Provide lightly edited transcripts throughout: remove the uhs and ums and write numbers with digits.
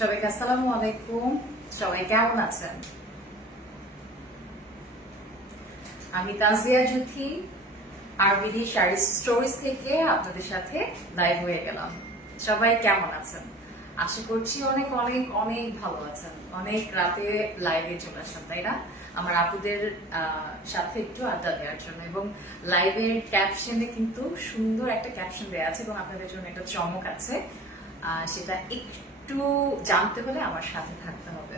সবাইকে আসসালামু আলাইকুম। সবাই কেমন আছেন? আমি তাজিয়া জুথি আরবিডি শাড়ি স্টোরিজ থেকে আপনাদের সাথে লাইভ হয়ে গেলাম। সবাই কেমন আছেন? আশা করছি অনেক অনেক অনেক ভালো আছেন। অনেক রাতে লাইভে চলে আসেন, তাই না? আমার আপুদের সাথে একটু আড্ডা দেওয়ার জন্য। এবং লাইভের ক্যাপশনে কিন্তু সুন্দর একটা ক্যাপশন দেওয়া আছে এবং আপনাদের জন্য একটা চমক আছে। সেটা একটু জানতে হলে আমার সাথে থাকতে হবে।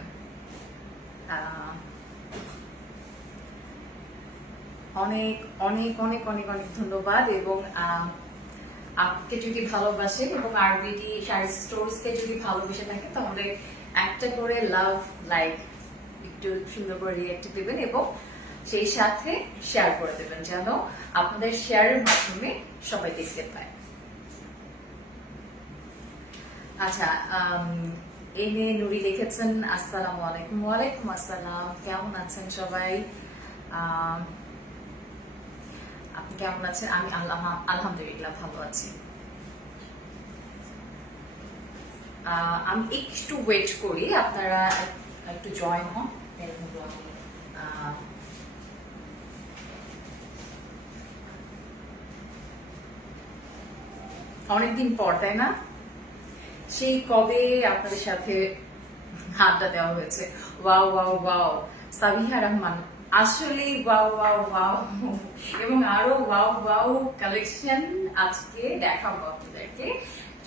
অনেক অনেক অনেক অনেক অনেক ধন্যবাদ। এবং আপকে যদি ভালোবাসেন এবং আরবিডি শাড়ি স্টোরসকে যদি ভালোবেসে থাকেন তাহলে একটা করে লাভ লাইক একটু সুন্দর করে রিঅ্যাক্ট দেবেন এবং সেই সাথে শেয়ার করে দেবেন যেন আপনাদের শেয়ারের মাধ্যমে সবাই দেখতে পায়। আচ্ছা, এনে নুরি লিখেছেন আসসালামু আলাইকুম। ওয়ালাইকুম আসসালাম। কেমন আছেন সবাই? আপনি কেমন আছেন? আমি আলহামদুলিল্লাহ ভালো আছি। আমি একটু ওয়েট করি, আপনারা একটু জয়েন হন। অনেকদিন পর, তাই না? সেই কবে আপনাদের সাথে আড্ডা দেওয়া হয়েছে। Wow wow wow, Sabiha Rahman, আসলে ওয়াও ওয়াও ওয়াও। এবং আরো ওয়াও ওয়াও কালেকশন আজকে দেখাবো আপনাদেরকে।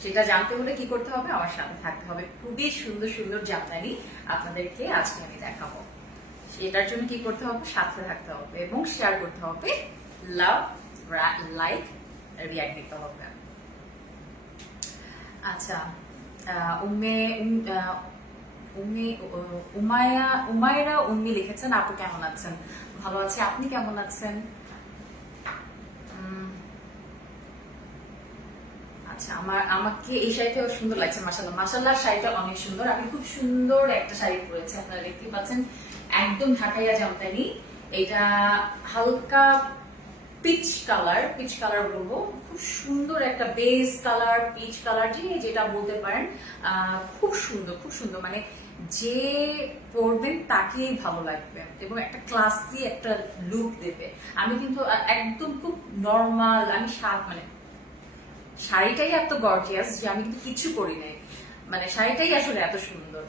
সেটা জানতে হলে কি করতে হবে? আমার সাথে থাকতে হবে। খুবই সুন্দর সুন্দর জামদানি আপনাদেরকে আজকে আমি দেখাবো। সেটার জন্য কি করতে হবে? সাথে থাকতে হবে এবং শেয়ার করতে হবে, লাভ লাইক রিঅ্যাক্ট দিতে হবে। আচ্ছা, উমায়রা উম্মি লিখেছেন আপু কেমন আছেন? ভালো আছে, আপনি কেমন আছেন? আচ্ছা, আমাকে এই শাড়িটাও সুন্দর লাগছে। মাশাআল্লাহ মাশাআল্লাহ, শাড়িটা অনেক সুন্দর। আমি খুব সুন্দর একটা শাড়ি পরেছি, আপনারা দেখতে পাচ্ছেন। একদম ঢাকাইয়া জামদানি। এটা হালকা পিচ কালার বলবো। খুব সুন্দর একটা বেজ কালার, পিচ কালার, যেটা বলতে পারেন। খুব সুন্দর, মানে যে পরবেন তাকেই ভালো লাগবে এবং একটা ক্লাসি একটা লুক দেবে। আমি কিন্তু একদম খুব নর্মাল, আমি মানে শাড়িটাই এত গর্জিয়াস যে আমি কিন্তু কিছু করি নাই, মানে শাড়িটাই আসলে এত সুন্দর।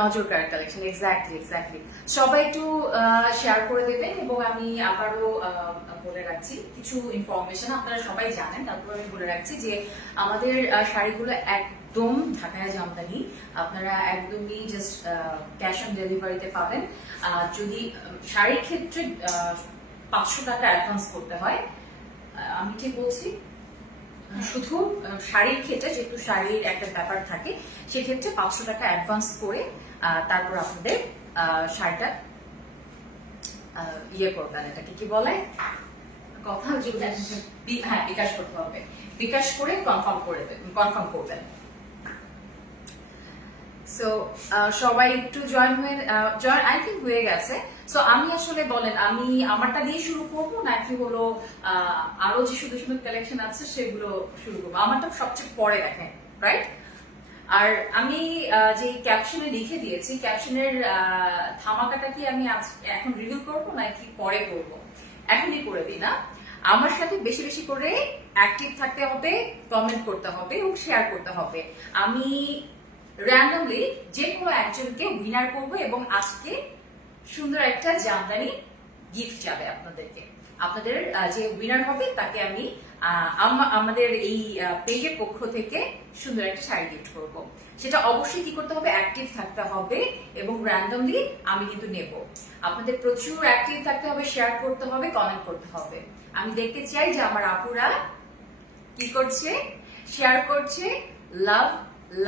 নজর কার কালেকশন, এক্স্যাক্টলি। সবাই একটু শেয়ার করে দেবেন এবং আমি আবারও বলে রাখছি কিছু ইনফরমেশন, আপনারা সবাই জানেন, তারপর আমি বলে রাখছি যে আমাদের শাড়িগুলো একদম ঢাকায় জামদানি। আপনারা একদমই জাস্ট ক্যাশ অন ডেলিভারিতে পাবেন। যদি শাড়ির ক্ষেত্রে 500 টাকা অ্যাডভান্স করতে হয়। আমি ঠিক বলছি? শুধু শাড়ির ক্ষেত্রে, যেহেতু শাড়ির একটা ব্যাপার থাকে, সেক্ষেত্রে 500 টাকা অ্যাডভান্স করে তারপর আপনাদের শাড়িটা ইয়ে করবেন। এটাকে কি বলে? কথা হ্যাঁ, বিকাশ করতে হবে। বিকাশ করে কনফার্ম করবেন। সো সবাই একটু জয়েন আই থিঙ্ক হয়ে গেছে। সো আমি আসলে বলেন, আমি আমারটা দিয়ে শুরু করবো নাকি হলো আরো যে সুন্দর সুন্দর কালেকশন আছে সেগুলো শুরু করবো? আমারটা সবচেয়ে পরে দেখেন, রাইট? আর আমি যে ক্যাপশনে লিখে দিয়েছি, ক্যাপশনের ধামাকাটা কি আমি এখন রিভিল করবো নাকি পরে করবো? এখনই করে দিই না। আমার সাথে বেশি বেশি করে অ্যাক্টিভ থাকতে হবে, কমেন্ট করতে হবে এবং শেয়ার করতে হবে। আমি র্যান্ডমলি যে কোনো একজনকে উইনার করব এবং আজকে সুন্দর একটা জামদানি গিফট যাবে আপনাদেরকে। আপনাদের যে উইনার হবে তাকে আমি আমাদের এই পেজের পক্ষ থেকে সুন্দর একটা শাড়ি গিফট করব। সেটা অবশ্যই কি করতে হবে? অ্যাক্টিভ থাকতে হবে এবং র্যান্ডমলি আমি কিন্তু নেব। আপনাদের প্রচুর অ্যাক্টিভ থাকতে হবে, শেয়ার করতে হবে, কমেন্ট করতে হবে। আমি দেখতে চাই যে আমার আপুরা কি করছে, শেয়ার করছে, লাভ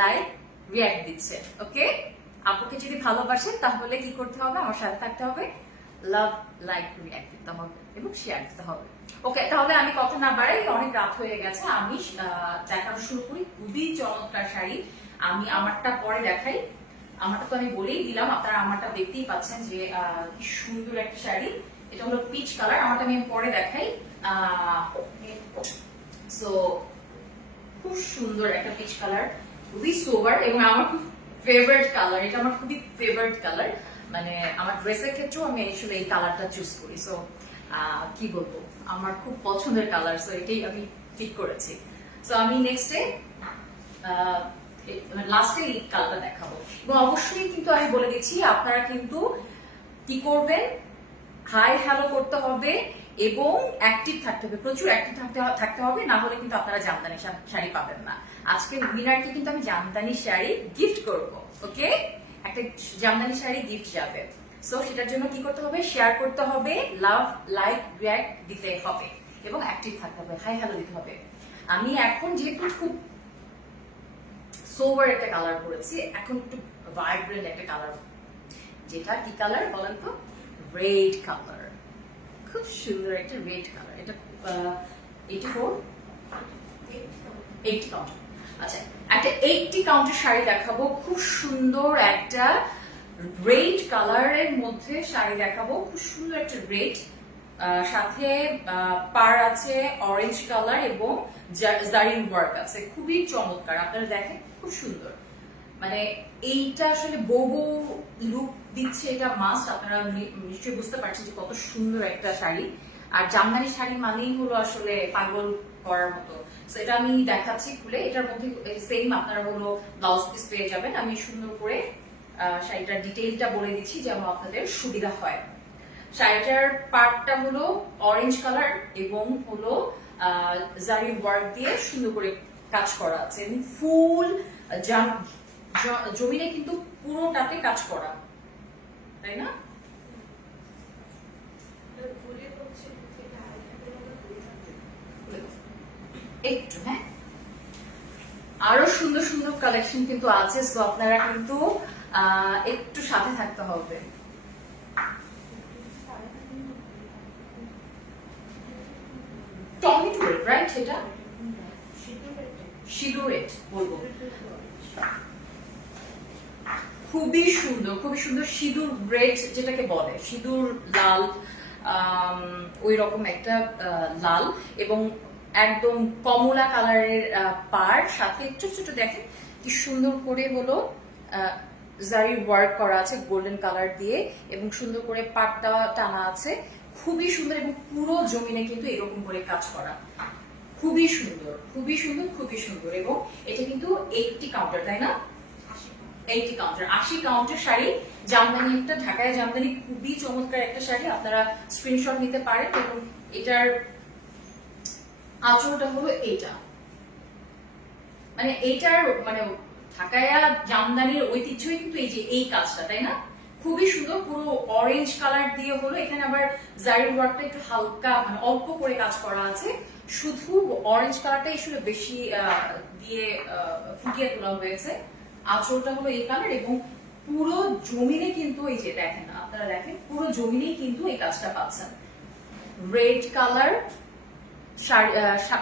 লাইক রিঅ্যাক্ট দিচ্ছে। ওকে, আপুকে যদি ভালোবাসেন তাহলে কি করতে হবে? আমার সাথে থাকতে হবে, লাভ লাইক রিঅ্যাক্ট দিতে হবে এবং শেয়ার দিতে হবে। ওকে, তাহলে আমি কথা না বাড়াই, অনেক রাত হয়ে গেছে, আমি দেখানো শুরু করি। খুবই চমৎকার শাড়ি। আমি আমারটা পরে দেখাই। আমারটা তো আমি বলেই দিলাম, আপনারা আমারটা দেখতেই পাচ্ছেন যে কি সুন্দর একটা শাড়ি। এটা হলো পিচ কালার। আমারটা আমি পরে দেখাই। সো খুব সুন্দর একটা পিচ কালার, খুবই সোবার এবং আমার খুব ফেভারিট কালার। এটা আমার খুবই ফেভারিট কালার, মানে আমার ড্রেসের ক্ষেত্রেও আমি আসলে এই কালারটা চুজ করি। সো কি বলবো, আমার খুব পছন্দের কালার, সো এটাই আমি ঠিক করেছি। সো আমি নেক্সটে লাস্টে এই কালারটা দেখাবো। এবং অবশ্যই কিন্তু আমি বলে দিচ্ছি, আপনারা কিন্তু কি করবেন, হাই হ্যালো করতে হবে এবং অ্যাক্টিভ থাকতে হবে, প্রচুর অ্যাক্টিভ থাকতে হবে, না হলে কিন্তু আপনারা জামদানি শাড়ি পাবেন না। আজকের উইনারকে কিন্তু আমি জামদানি শাড়ি গিফট করব। ওকে, একটা জামদানি শাড়ি গিফট যাবে। সো সেটার জন্য কি করতে হবে, শেয়ার করতে হবে, লাভ, লাইক, রিঅ্যাক্ট দিতে হবে এবং অ্যাক্টিভ থাকতে হবে, হাই হ্যালো দিতে হবে। আমি এখন যেহেতু খুব সোবার একটা কালার করেছি, এখন একটু ভাইব্রেন্ট একটা কালার, যেটা কি কালার বলেন তো, রেড কালার। খুব সুন্দর একটা রেড কালার। এটা 80 কাউন্ট। আচ্ছা, একটা 80 কাউন্টের শাড়ি দেখাবো, খুব সুন্দর একটা রেড কালারের মধ্যে শাড়ি দেখাবো, খুব সুন্দর একটা রেড, সাথে পার আছে অরেঞ্জ কালার এবং জারির ওয়ার্ক আছে, খুবই চমৎকার। আপনারা দেখেন খুব সুন্দর, মানে এইটা আসলে বউ লুক দিচ্ছে, এটা মাস্ট। আপনারা নিশ্চয়ই বুঝতে পারছেন যে কত সুন্দর একটা শাড়ি। আর জামদানি শাড়ি মানেই হলো আসলে পাগল করার মতো। এটা আমি দেখাচ্ছি খুলে, এটার মধ্যে সেম আপনারা হলো ব্লাউজ পিস পেয়ে যাবেন। আমি সুন্দর করে শাড়িটার ডিটেইলটা বলে দিচ্ছি যেন আপনাদের সুবিধা হয়। শাড়িটার পার্টটা হলো অরেঞ্জ কালার এবং হলো জারি ওয়ার্ক দিয়ে সুন্দর করে কাজ করা আছে এবং ফুল জমিনে কিন্তু পুরোটাতে কাজ করা, তাই না? একটু হ্যাঁ, আরো সুন্দর সুন্দর কালেকশন কিন্তু আছে, তো আপনারা কিন্তু একটু সাথে থাকতে হবে। Tomato red, right? সেটা সিঁদুর রেড বলবো, খুবই সুন্দর, খুবই সুন্দর সিঁদুর রেড যেটাকে বলে, সিঁদুর লাল, ওই রকম একটা লাল এবং একদম কমলা কালারের পাড়, সাথে ছোট ছোট দেখেন কি সুন্দর করে হলো জারি ওয়ার্ক করা আছে গোল্ডেন কালার দিয়ে এবং সুন্দর করে পাটটা টানা আছে, খুবই সুন্দর। এবং পুরো জমিনে কিন্তু এরকম করে কাজ করা, খুবই সুন্দর, খুবই সুন্দর, খুবই সুন্দর। এবং এটা কিন্তু 80 কাউন্টার, তাই না? 80 কাউন্টার, 80 কাউন্টের শাড়ি, জামদানি একটা, ঢাকায় জামদানি, খুবই চমৎকার একটা শাড়ি। আপনারা স্ক্রিনশট নিতে পারেন। এবং এটার আঁচলটা হলো এইটা, মানে এইটার মানে ঢাকায় জামদানির ঐতিহ্যই কিন্তু এই যে এই কাজটা, তাই না? খুবই সুন্দর, পুরো অরেঞ্জ কালার দিয়ে হলো, এখানে আবার জারি ওয়ার্কটা একটু হালকা মানে অল্প করে কাজ করা আছে, শুধু অরেঞ্জ কালারটাই আসলে বেশি দিয়ে ফুটিয়ে তোলা হয়েছে। আঁচলটা হলো এই কালার এবং পুরো জমিনে কিন্তু এই যে দেখেন, আপনারা দেখেন পুরো জমিনেই কিন্তু এই কাজটা পাচ্ছেন। রেড কালার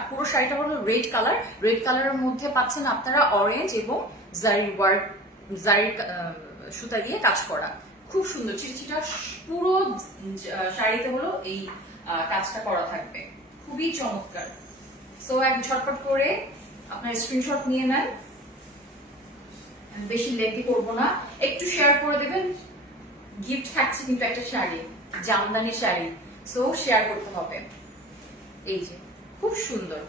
পুরো শাড়িটা হলো রেড কালার, রেড কালারের মধ্যে পাচ্ছেন আপনারা অরেঞ্জ এবং জারি ওয়ার্ক, জারি সুতা দিয়ে কাজ করা, খুব সুন্দর চিরচিটা পুরো শাড়িতে হলো এই কাজটা করা থাকবে, খুবই চমৎকার। সো এক ঝটপট করে আপনার স্ক্রিনশট নিয়ে নেন, বেশি লেন্থি করবো না, একটু শেয়ার করে দেবেন। গিফট থাকছে কিন্তু একটা শাড়ি, জামদানি শাড়ি, সো শেয়ার করতে হবে। এই যে খুব সুন্দর,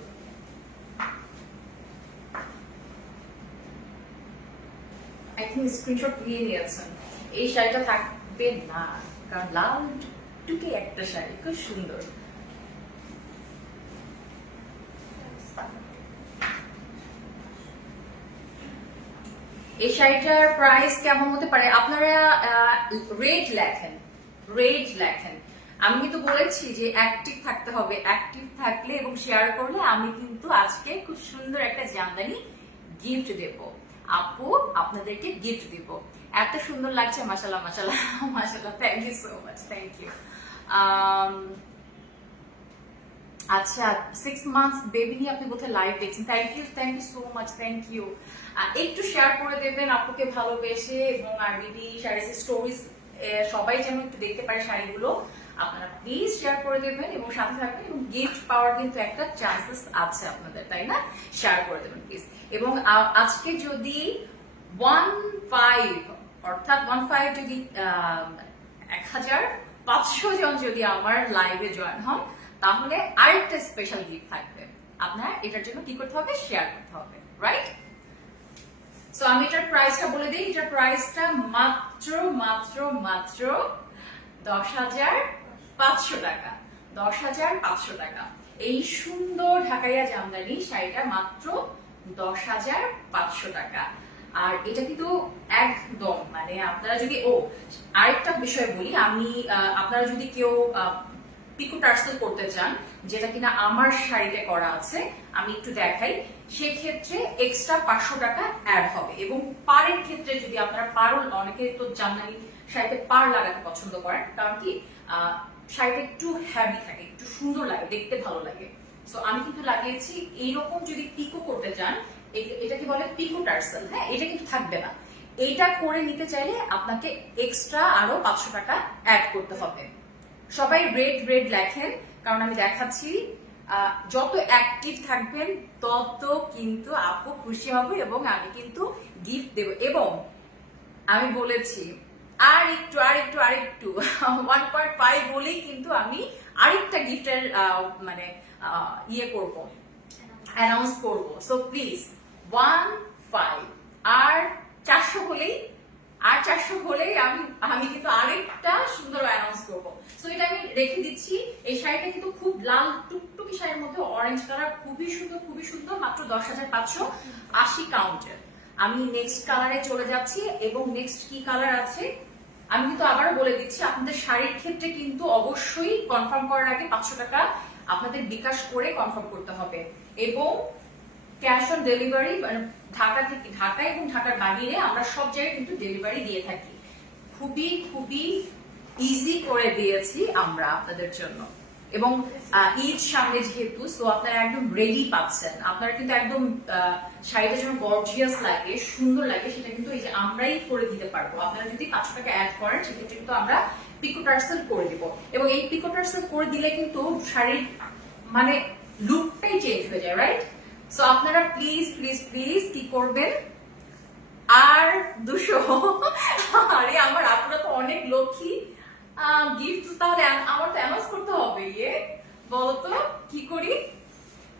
আই থিঙ্ক স্ক্রিনশট নিয়ে নিয়েছেন। এই শাড়িটা থাকবে না, কারণ লাল টুকে একটা শাড়ি, খুব সুন্দর। এই শাড়িটার প্রাইস কেমন হতে পারে? আপনারা রেট লেখেন, রেট লেখেন। আমি কিন্তু বলেছি যে অ্যাক্টিভ থাকতে হবে, অ্যাক্টিভ থাকলে এবং শেয়ার করলে আমি কিন্তু আজকে খুব সুন্দর একটা জামদানি গিফট দেব, আপু আপনাদেরকে গিফট দিব। এত সুন্দর লাগছে, মাশাআল্লাহ মাশাআল্লাহ মাশাআল্লাহ, thank you so much, thank you. আচ্ছা, 6 মান্থস বেবি নিয়ে আপনি বোধহয় লাইভ দেখছেন, thank you so much, thank you. একটু শেয়ার করে দেবেন আপুকে ভালোবেসে, এবং আর বিডি শাড়ির স্টোরিজ সবাই যেন একটু দেখতে পারে শাড়িগুলো। আপনারা প্লিজ শেয়ার করে দেবেন এবং সাথে থাকবেন, এবং গিফট পাওয়ার কিন্তু একটা চান্সেস আছে আপনাদের, তাই না? শেয়ার করে দেবেন প্লিজ। এবং আজকে যদি 15 অর্থাৎ 15 যদি 1500 জন যদি আমার লাইভে জয়েন হন, তাহলে আরেকটা স্পেশাল গিফট থাকবে। আপনার এটার জন্য কি করতে হবে? শেয়ার করতে হবে, রাইট? সো আমি এটার প্রাইসটা বলে দিই। এটার প্রাইসটা মাত্র মাত্র মাত্র 10,500 টাকা। 10,500 টাকা। এই সুন্দর ঢাকাইয়া জামদানি শাড়িটা মাত্র 10,500 টাকা। আর এটা কিন্তু একদম মানে আপনারা যদি আরেকটা বিষয় বলি, আমি আপনারা যদি কেউ পিকো টার্সেল করতে চান, যেটা কিনা আমার শাড়িতে করা আছে, আমি একটু দেখাই, সেক্ষেত্রে এক্সট্রা 500 টাকা অ্যাড হবে। এবং পাড়ের ক্ষেত্রে যদি আপনারা পারল, অনেকে তো জামদানি শাড়িতে পাড় লাগাতে পছন্দ করেন, কারণ কি শাড়িটা একটু হ্যাভি থাকে, একটু সুন্দর লাগে, দেখতে ভালো লাগে। সো আমি কিন্তু লাগিয়েছি। এইরকম যদি পিকো করতে চান, এটা কি বলে পিকো টার্সেল, হ্যাঁ, এটা কিন্তু থাকবে না। এইটা করে নিতে চাইলে আপনাকে এক্সট্রা আরো 500 টাকা অ্যাড করতে হবে। সবাই রেড লেখেন, কারণ আমি দেখাচ্ছি যত অ্যাক্টিভ থাকবেন তত কিন্তু আপু খুশি হবে, এবং আমি কিন্তু গিফট দেব। এবং আমি বলেছি আরেকটু 1.5 বলেই কিন্তু আমি আরেকটা গিফটের মানে করব, অ্যানাউন্স করব। সো প্লিজ 1.5 আর 400 হলেই আমি কিন্তু আরেকটা সুন্দর অ্যানাউন্স করব। সো এটা আমি রেখে দিচ্ছি। এই শাড়িটা কিন্তু খুব লাল টুকটুকি শাড়ির মধ্যে অরেঞ্জ কালার, খুবই সুন্দর, মাত্র 10,580 কাউন্টের। আমি নেক্সট কালারে চলে যাচ্ছি, এবং নেক্সট কি কালার আছে আমি কিন্তু আবারও বলে দিচ্ছি। আপনাদের শাড়ির ক্ষেত্রে কিন্তু অবশ্যই কনফার্ম করার আগে 500 টাকা আপনাদের বিকাশ করে কনফার্ম করতে হবে, এবং ক্যাশ অন ডেলিভারি, মানে ঢাকা এবং ঢাকার বাইরে আমরা সব জায়গায় কিন্তু ডেলিভারি দিয়ে থাকি। খুবই ইজি করে দিয়েছি আমরা আপনাদের জন্য। এবং ঈদ সামনে যেহেতু, সো আপনারা একদম রেডি পাচ্ছেন। আপনারা কিন্তু একদম শাড়িটা যেন গর্জিয়াস লাগে, সুন্দর লাগে, সেটা কিন্তু এই যে আমরাই করে দিতে পারবো। আপনারা যদি 500 টাকা অ্যাড করেন, সেক্ষেত্রে কিন্তু আমরা পিকো টার্সেল করে দিব। এবং এই পিকো টার্সেল করে দিলে কিন্তু শাড়ির মানে লুকটাই চেঞ্জ হয়ে যায়, রাইট? সো আপনারা প্লিজ কি করবেন, আর 200 আরে আমার আপুরা তো অনেক লক্ষ্মী, গিফট তাহলে আমার তো অ্যানাউন্স করতে হবে। বলতো কি করি,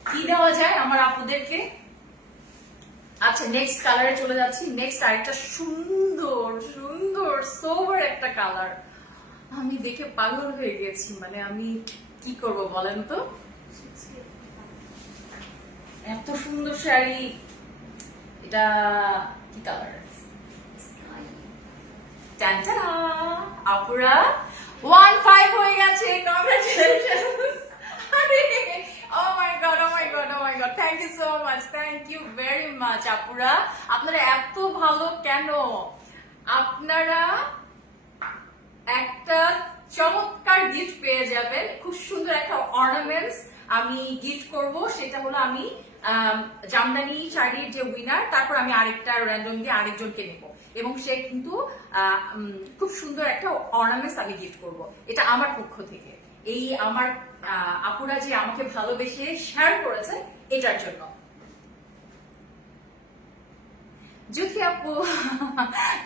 কি দেওয়া যায় আমার আপুদেরকে? আচ্ছা, নেক্সট কালারে চলে যাচ্ছি। নেক্সট আরেকটা সুন্দর সোবার একটা কালার, আমি দেখে পাগল হয়ে গেছি। মানে আমি কি করব বলেন তো, এত সুন্দর শাড়ি। এটা কি কালার? আপুরা 1.5 হয়ে গেছে, congratulations. Oh my god, thank you so much, thank you very much আপুরা। আপনারা এত ভালো কেন? আপনারা একটা চমৎকার গিফট পেয়ে যাবেন, খুব সুন্দর একটা অর্নামেন্টস আমি গিফট করব। সেটা হলো আমি জামদানি শাড়ির যে উইনার, তারপর আমি আরেকটা র্যান্ডম দিয়ে আরেকজনকে নেব, এবং সে কিন্তু খুব সুন্দর একটা অর্নামেন্টস আমি গিফট করব। এটা আমার পক্ষ থেকে, এই আমার আপুরা যে আমাকে ভালোবেসে শেয়ার করেছে এটার জন্য। জ্যোতি আপু,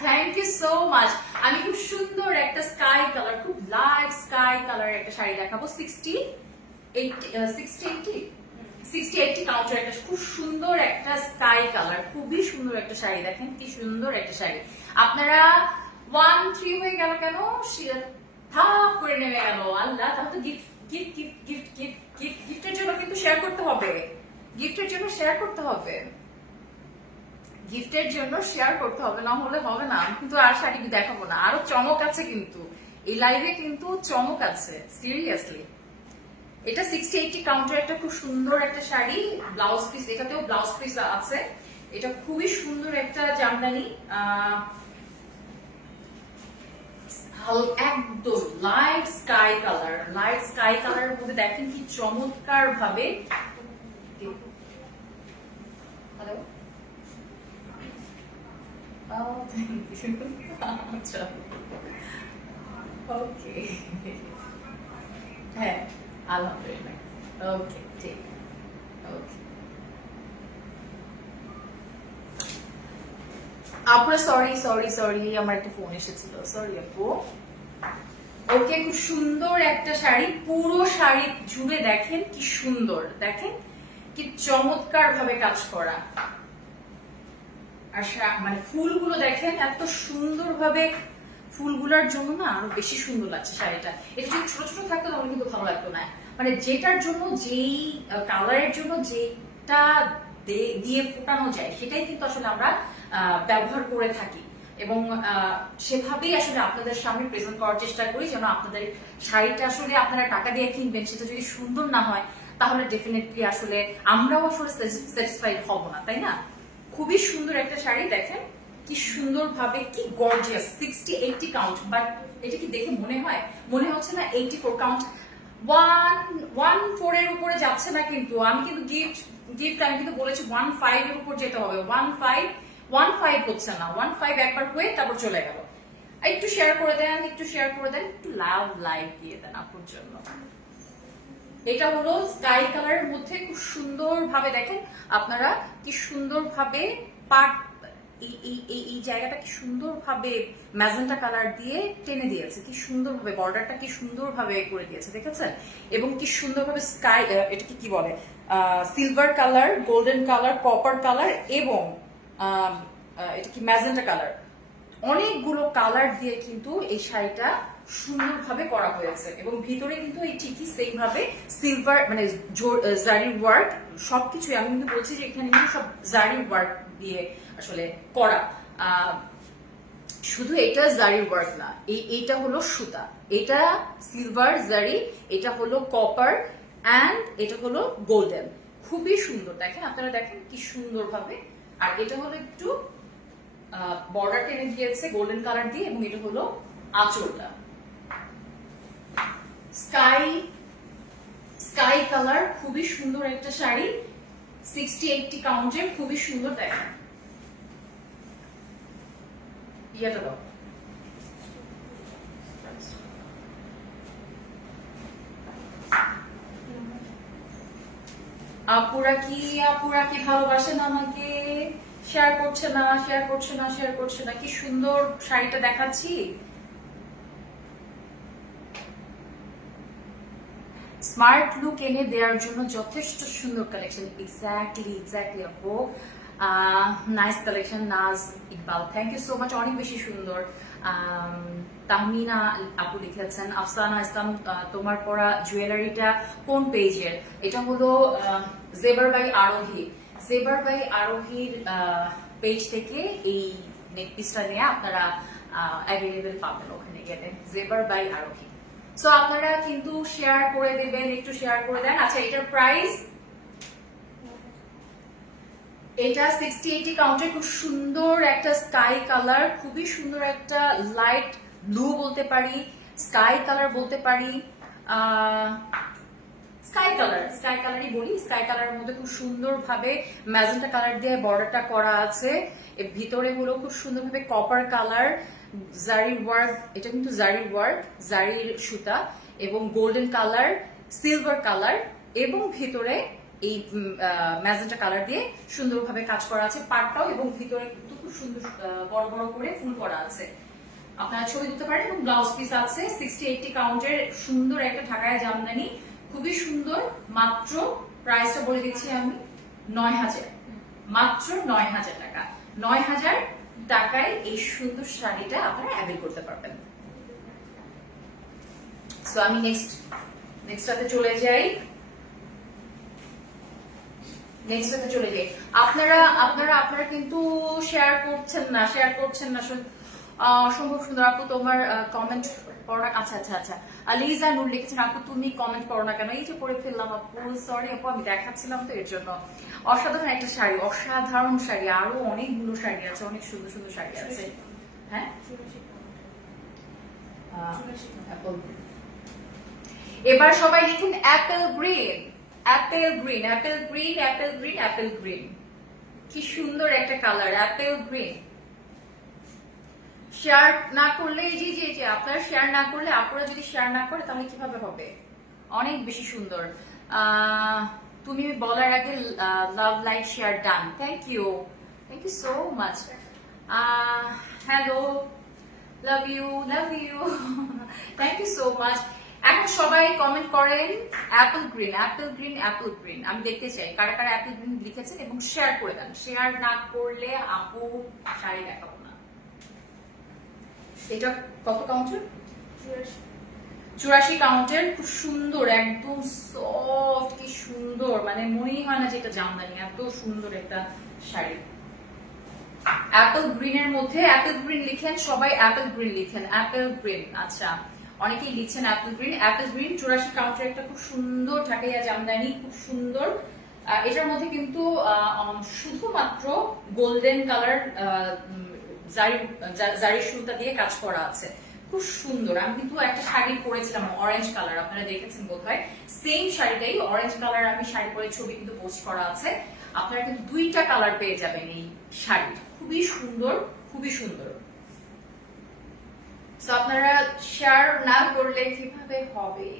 থ্যাংক ইউ সো মাচ। আমি খুব সুন্দর একটা স্কাই কালার, খুব লাইট স্কাই কালার একটা শাড়ি দেখাবো। 60-80 কাউন্টার, একটা খুব সুন্দর একটা স্কাই কালার, খুবই সুন্দর একটা শাড়ি। দেখেন কি সুন্দর একটা শাড়ি। আপনারা 1-3 হয়ে গেল কেন? থাপ করে নেমে গেল। আল্লাহ, তাহলে তো গিফটের জন্য কিন্তু শেয়ার করতে হবে, গিফটের জন্য শেয়ার করতে হবে, না হলে হবে না। আমি কিন্তু আর শাড়ি দেখাবো না, আরো চমক আছে কিন্তু এই লাইভে, কিন্তু চমক আছে সিরিয়াসলি। এটা 60-80 কাউন্টার একটা খুব সুন্দর একটা শাড়ি, ব্লাউজ পিস, এটাতেও ব্লাউজ পিস আছে। এটা খুবই সুন্দর একটা জামদানি, একদম লাইট স্কাই কালারের মধ্যে দেখেন কি চমৎকার ভাবে। হ্যালো, আচ্ছা, ওকে, হ্যাঁ আলহামদুলিল্লাহ। ওকে ঠিক, ওকে। আপুরা সরি সরি সরি, আমার একটা ফোন এসেছিল, সরি আপু। ওকে, খুব সুন্দর একটা শাড়ি, পুরো শাড়ি জুড়ে দেখেন কি সুন্দর, দেখেন কি চমৎকার ভাবে কাজ করা। আর মানে ফুলগুলো দেখেন এত সুন্দর ভাবে, ফুলগুলোর জন্য না আরো বেশি সুন্দর লাগছে শাড়িটা। এটা যদি ছোট ছোট থাকতো তাহলে কিন্তু ভালো লাগতো না, মানে যেটার জন্য যেই কালারের জন্য যেটা দিয়ে ফোটানো যায় সেটাই কিন্তু আসলে আমরা ব্যবহার করে থাকি, এবং সেভাবেই আসলে আপনাদের সামনে প্রেজেন্ট করার চেষ্টা করি, যেন আপনাদের শাড়িটা আসলে আপনারা টাকা দিয়ে কিনবেন, সেটা যদি সুন্দর না হয় তাহলে ডেফিনেটলি আসলে আমরাও আসলে স্যাটিসফাইড হব না, তাই না? খুবই সুন্দর একটা শাড়ি, দেখেন কি সুন্দর ভাবে, কি গর্জিয়াস। 60-80 কাউন্ট, বাট এটা কি দেখে মনে হচ্ছে না 84 কাউন্ট, 114 এর উপরে যাচ্ছে না। কিন্তু আমি কিন্তু গিফট আমি কিন্তু বলেছি 15 এর উপর যেতে হবে। 15 হচ্ছে না, 15 একবার হয়ে তারপর চলে গেল। একটু শেয়ার করে দেন, একটু শেয়ার করে দেন, একটু লাভ লাইক দিয়ে দেন আপুর জন্য। এটা হলো স্কাই কালারের মধ্যে, খুব সুন্দর ভাবে দেখেন আপনারা কি সুন্দর ভাবে পাট, এই জায়গাটা কি সুন্দর ভাবে ম্যাজেন্টা কালার দিয়ে টেনে দিয়েছে, কি সুন্দর ভাবে বর্ডারটা কি সুন্দর ভাবে করে দিয়েছে, দেখেছেন? এবং কি সুন্দর ভাবে স্কাই, এটাকে কি বলে, silver colour, golden colour, copper colour এবং এটা কি ম্যাজেন্টা কালার, অনেকগুলো কালার দিয়ে কিন্তু এই শাড়িটা সুন্দরভাবে করা হয়েছে। এবং ভিতরে কিন্তু এই ঠিকই সেম ভাবে সিলভার মানে জারি ওয়ার্ক সবকিছু, আমি কিন্তু বলছি যে এখানে কিন্তু সব জারি ওয়ার্ক দিয়ে আসলে করা। শুধু এটা জারি ওয়ার্ক না, এইটা হলো সুতা, এটা সিলভার জারি, এটা হলো কপার অ্যান্ড এটা হলো গোল্ডেন। খুবই সুন্দর, দেখেন আপনারা, দেখেন কি সুন্দর ভাবে। আর এটা হলো একটু বর্ডার টেনে দিয়েছে গোল্ডেন কালার দিয়ে, এবং এটা হলো আঁচলটা স্কাই কালার। খুবই সুন্দর একটা শাড়ি, 60-80 কাউন্টের, খুবই সুন্দর। দেখেন ইয়াটা দাও, আপুরা কি ভালোবাসেন আমাকে, শেয়ার করছে না, শেয়ার করছে না, শেয়ার করছে না। কি সুন্দর শাড়িটা দেখাচ্ছি, স্মার্ট লুক এনে দেওয়ার জন্য যথেষ্ট সুন্দর কালেকশন। এক্স্যাক্টলি আপু, nice collection. Naz Iqbal, thank you so much, অনেক বেশি সুন্দর। তাহমিনা আপু লিখেছেন, আফসানা ইসলাম, তোমার পরা জুয়েলারিটা কোন পেজের? এটা হলো জেবার বাই আরোহীর পেজ থেকে এই নেকপিসটা নিয়ে আপনারা অ্যাভেলেবেল পাবেন ওখানে গেলে, জেবার বাই আরোহী। সো আপনারা কিন্তু শেয়ার করে দেবেন, একটু শেয়ার করে দেন। আচ্ছা, এটার প্রাইস, এটা 60-80 কাউন্টের, খুব সুন্দর একটা স্কাই কালার, খুবই সুন্দর একটা লাইট ব্লু বলতে পারি, স্কাই কালার বলতে পারি, স্কাই কালারই বলি। স্কাই কালারের মধ্যে খুব সুন্দর ভাবে ম্যাজেন্টা কালার দিয়ে বর্ডারটা করা আছে। এর ভিতরে হলো খুব সুন্দর ভাবে কপার কালার, জারি ওয়ার্ক, এটা কিন্তু জারি ওয়ার্ক, জারির সুতা, এবং গোল্ডেন কালার, সিলভার কালার, এবং ভিতরে এই ম্যাজেন্টা কালার দিয়ে সুন্দরভাবে কাজ করা আছে পাটটাও, এবং ভিতরে কিন্তু খুব সুন্দর বড় বড় করে ফুল করা আছে। আপনারা ছবি দিতে পারেন। এবং ব্লাউজ পিস আছে 60-80 কাউন্টের, সুন্দর একটা ঢাকায় জামদানি, খুবই সুন্দর। মাত্র প্রাইসটা বলে দিচ্ছি আমি, 9000, মাত্র 9000 টাকা। 9000 টাকায় এই সুন্দর শাড়িটা আপনারা অ্যাভেল করতে পারবেন। সো আমি নেক্সটটাতে চলে যাই। আপনারা কিন্তু শেয়ার করছেন না। অসম্ভব সুন্দর আপু, তোমার কমেন্ট পড়ো না। আচ্ছা, লিজা নূর লিখেছেন, আপু তুমি কমেন্ট করো না কেন? এই যে পড়ে ফেললাম আপু, সরি আপু, আমি দেখাচ্ছিলাম তো এর জন্য। অসাধারণ একটা শাড়ি, অসাধারণ শাড়ি, আরো অনেকগুলো শাড়ি আছে, অনেক সুন্দর সুন্দর শাড়ি আছে। হ্যাঁ, এবার সবাই লিখুন Apple green, Apple green, Apple green, Apple green, Apple green. কি সুন্দর একটা কালার, অ্যাপেল গ্রিন। শেয়ার না করলে, এই যে আপনারা শেয়ার না করলে, আপুরা যদি শেয়ার না করে তাহলে কিভাবে হবে? অনেক বেশি সুন্দর। তুমি বলার আগে love like share done, thank you so much. Hello, love you thank you so much. এখন সবাই কমেন্ট করেন অ্যাপল গ্রিন। আমি দেখতে চাই কারা কারা অ্যাপল গ্রিন লিখেছেন এবং শেয়ার করে দেন। শেয়ার না করলে আপু শাড়ি দেখাবো না। এটা কত কাউন্টের? 84 কাউন্টের, খুব সুন্দর, একদম সফট, কি সুন্দর, মানে মনেই হয় না যে এটা জামদানি, এত সুন্দর একটা শাড়ি। অ্যাপল গ্রিনের মধ্যে অ্যাপল গ্রিন লিখেন সবাই, অ্যাপল গ্রিন লিখেন, অ্যাপল গ্রিন। আচ্ছা, অনেকেই লিখছেন অ্যাপল গ্রিন। 84 কাউন্টের একটা খুব সুন্দর ঢাকাইয়া জামদানি, খুব সুন্দর। এটার মধ্যে কিন্তু শুধুমাত্র গোল্ডেন কালার জারি সুতা দিয়ে কাজ করা আছে, খুব সুন্দর। আমি কিন্তু একটা শাড়ি পরেছিলাম অরেঞ্জ কালার, আপনারা দেখেছেন বোধহয়, সেম শাড়িটাই অরেঞ্জ কালার আমি শাড়ি পরে ছবি কিন্তু পোস্ট করা আছে। আপনারা কিন্তু দুইটা কালার পেয়ে যাবেন এই শাড়িটা, খুবই সুন্দর, খুবই সুন্দর। আপনারা শেয়ার না করলে কিভাবে হবে?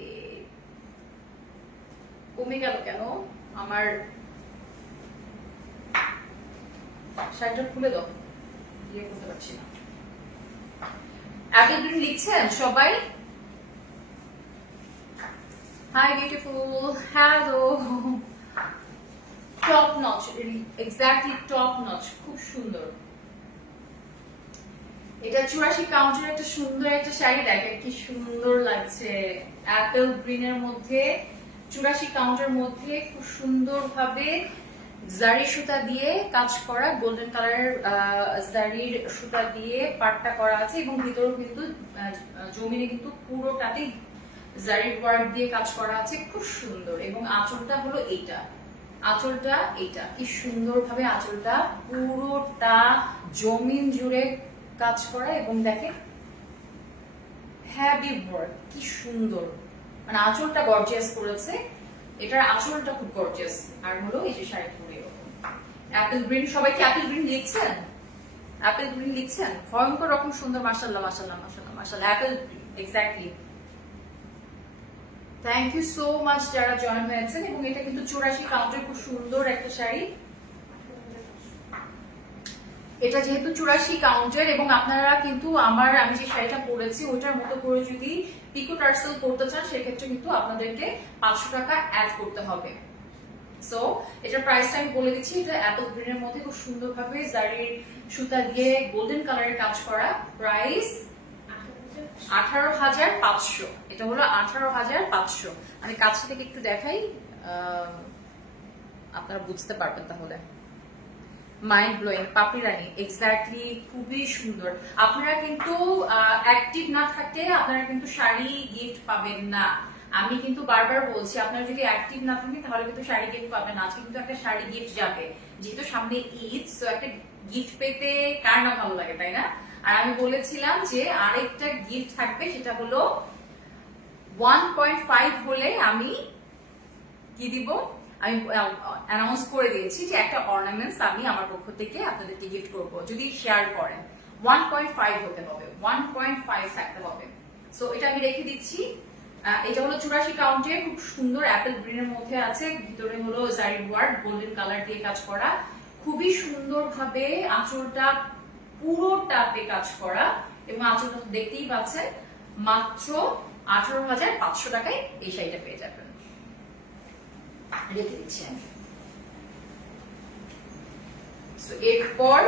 কমে গেল কেন আমার শাড়িটা? খুলে দাও, ইয়ে করতে পারছি না। অ্যাপল গ্রিন লিখছেন সবাই? Hi beautiful, hello. Top notch, exactly top notch, খুব সুন্দর। এটা 84 কাউন্টের একটা সুন্দর একটা শাড়ি, দেখেন কি সুন্দর লাগছে। অ্যাপল গ্রিনের মধ্যে 84 কাউন্টের মধ্যে খুব সুন্দর ভাবে জারি সুতা দিয়ে কাজ করা, গোল্ডেন কালারের জারির সুতা দিয়ে পাটটা করা আছে এবং ভিতরেও কিন্তু জমিনে কিন্তু পুরোটাতেই জারির ওয়ার্ক দিয়ে কাজ করা আছে, খুব সুন্দর। এবং আঁচলটা হলো এইটা, আঁচলটা এইটা, কি সুন্দর ভাবে আঁচলটা পুরোটা জমিন জুড়ে কাজ করা। এবং দেখেন হ্যাভি ওয়ার্ক, কি সুন্দর, মানে আঁচলটা গর্জিয়াস করেছে। এটার আঁচলটা খুব গর্জিয়াস। আর হলো এই যে শাড়ি পরে অ্যাপল গ্রিন। সবাই কি অ্যাপল গ্রিন লিখছেন? অ্যাপল গ্রিন লিখছেন? ভয়ঙ্কর রকম সুন্দর, মাশাআল্লাহ মাশাআল্লাহ মাশাআল্লাহ মাশাআল্লাহ। Apple green, exactly. Thank you so much যারা জয়েন হয়েছেন। এবং এটা কিন্তু 84 কাউন্টের খুব সুন্দর একটা শাড়ি। এটা যেহেতু 84 কাউন্টের এবং আপনারা কিন্তু আমি যে শাড়িটা পরেছি ওইটার মতো করে যদি পিকো টার্সেল করতে চান সেক্ষেত্রে কিন্তু আপনাদেরকে 500 টাকা অ্যাড করতে হবে। সো এটার প্রাইসটা আমি বলে দিচ্ছি। এটা অ্যাপল গ্রিনের মধ্যে খুব সুন্দরভাবে জারির সুতা দিয়ে গোল্ডেন কালারের কাজ করা, প্রাইস 18,500। এটা হলো 18,500। আমি কাছে থেকে একটু দেখাই, আপনারা বুঝতে পারবেন তাহলে। মাইন্ড ব্লোয়িং, পাপড়ি রানী, এক্স্যাক্টলি, খুবই সুন্দর। আপনারা কিন্তু অ্যাক্টিভ না থাকলে আপনারা কিন্তু শাড়ি গিফট পাবেন না। আমি কিন্তু বারবার বলছি, আপনারা যদি অ্যাক্টিভ না থাকেন তাহলে কিন্তু শাড়ি গিফট পাবেন না। আজকে কিন্তু একটা শাড়ি গিফট যাবে, যেহেতু সামনে ঈদ, সো একটা গিফট পেতে কার না ভালো লাগে, তাই না? আর আমি বলেছিলাম যে আরেকটা গিফট থাকবে, সেটা হলো 1.5 হলে আমি কি দিব, আমি অ্যানাউন্স করে দিয়েছি যে একটা অর্নামেন্টস আমি আমার পক্ষ থেকে আপনাদেরকে গিফট করবো যদি শেয়ার করেন। 1.5 হতে হবে, 1.5 থাকতে হবে। সো এটা আমি রেখে দিচ্ছি। এটা হলো 84 কাউন্টের, খুব সুন্দর অ্যাপল গ্রিনের মধ্যে আছে, ভিতরে হলো জারি ওয়ার্ক গোল্ডেন কালার দিয়ে কাজ করা, খুবই সুন্দর ভাবে আঁচলটা পুরোটাতে কাজ করা। এবং আঁচলটা দেখতেই পাচ্ছেন, মাত্র 18,500 টাকায় এই শাড়িটা পেয়ে যাবেন। রেখে দিচ্ছি আমি। এরপর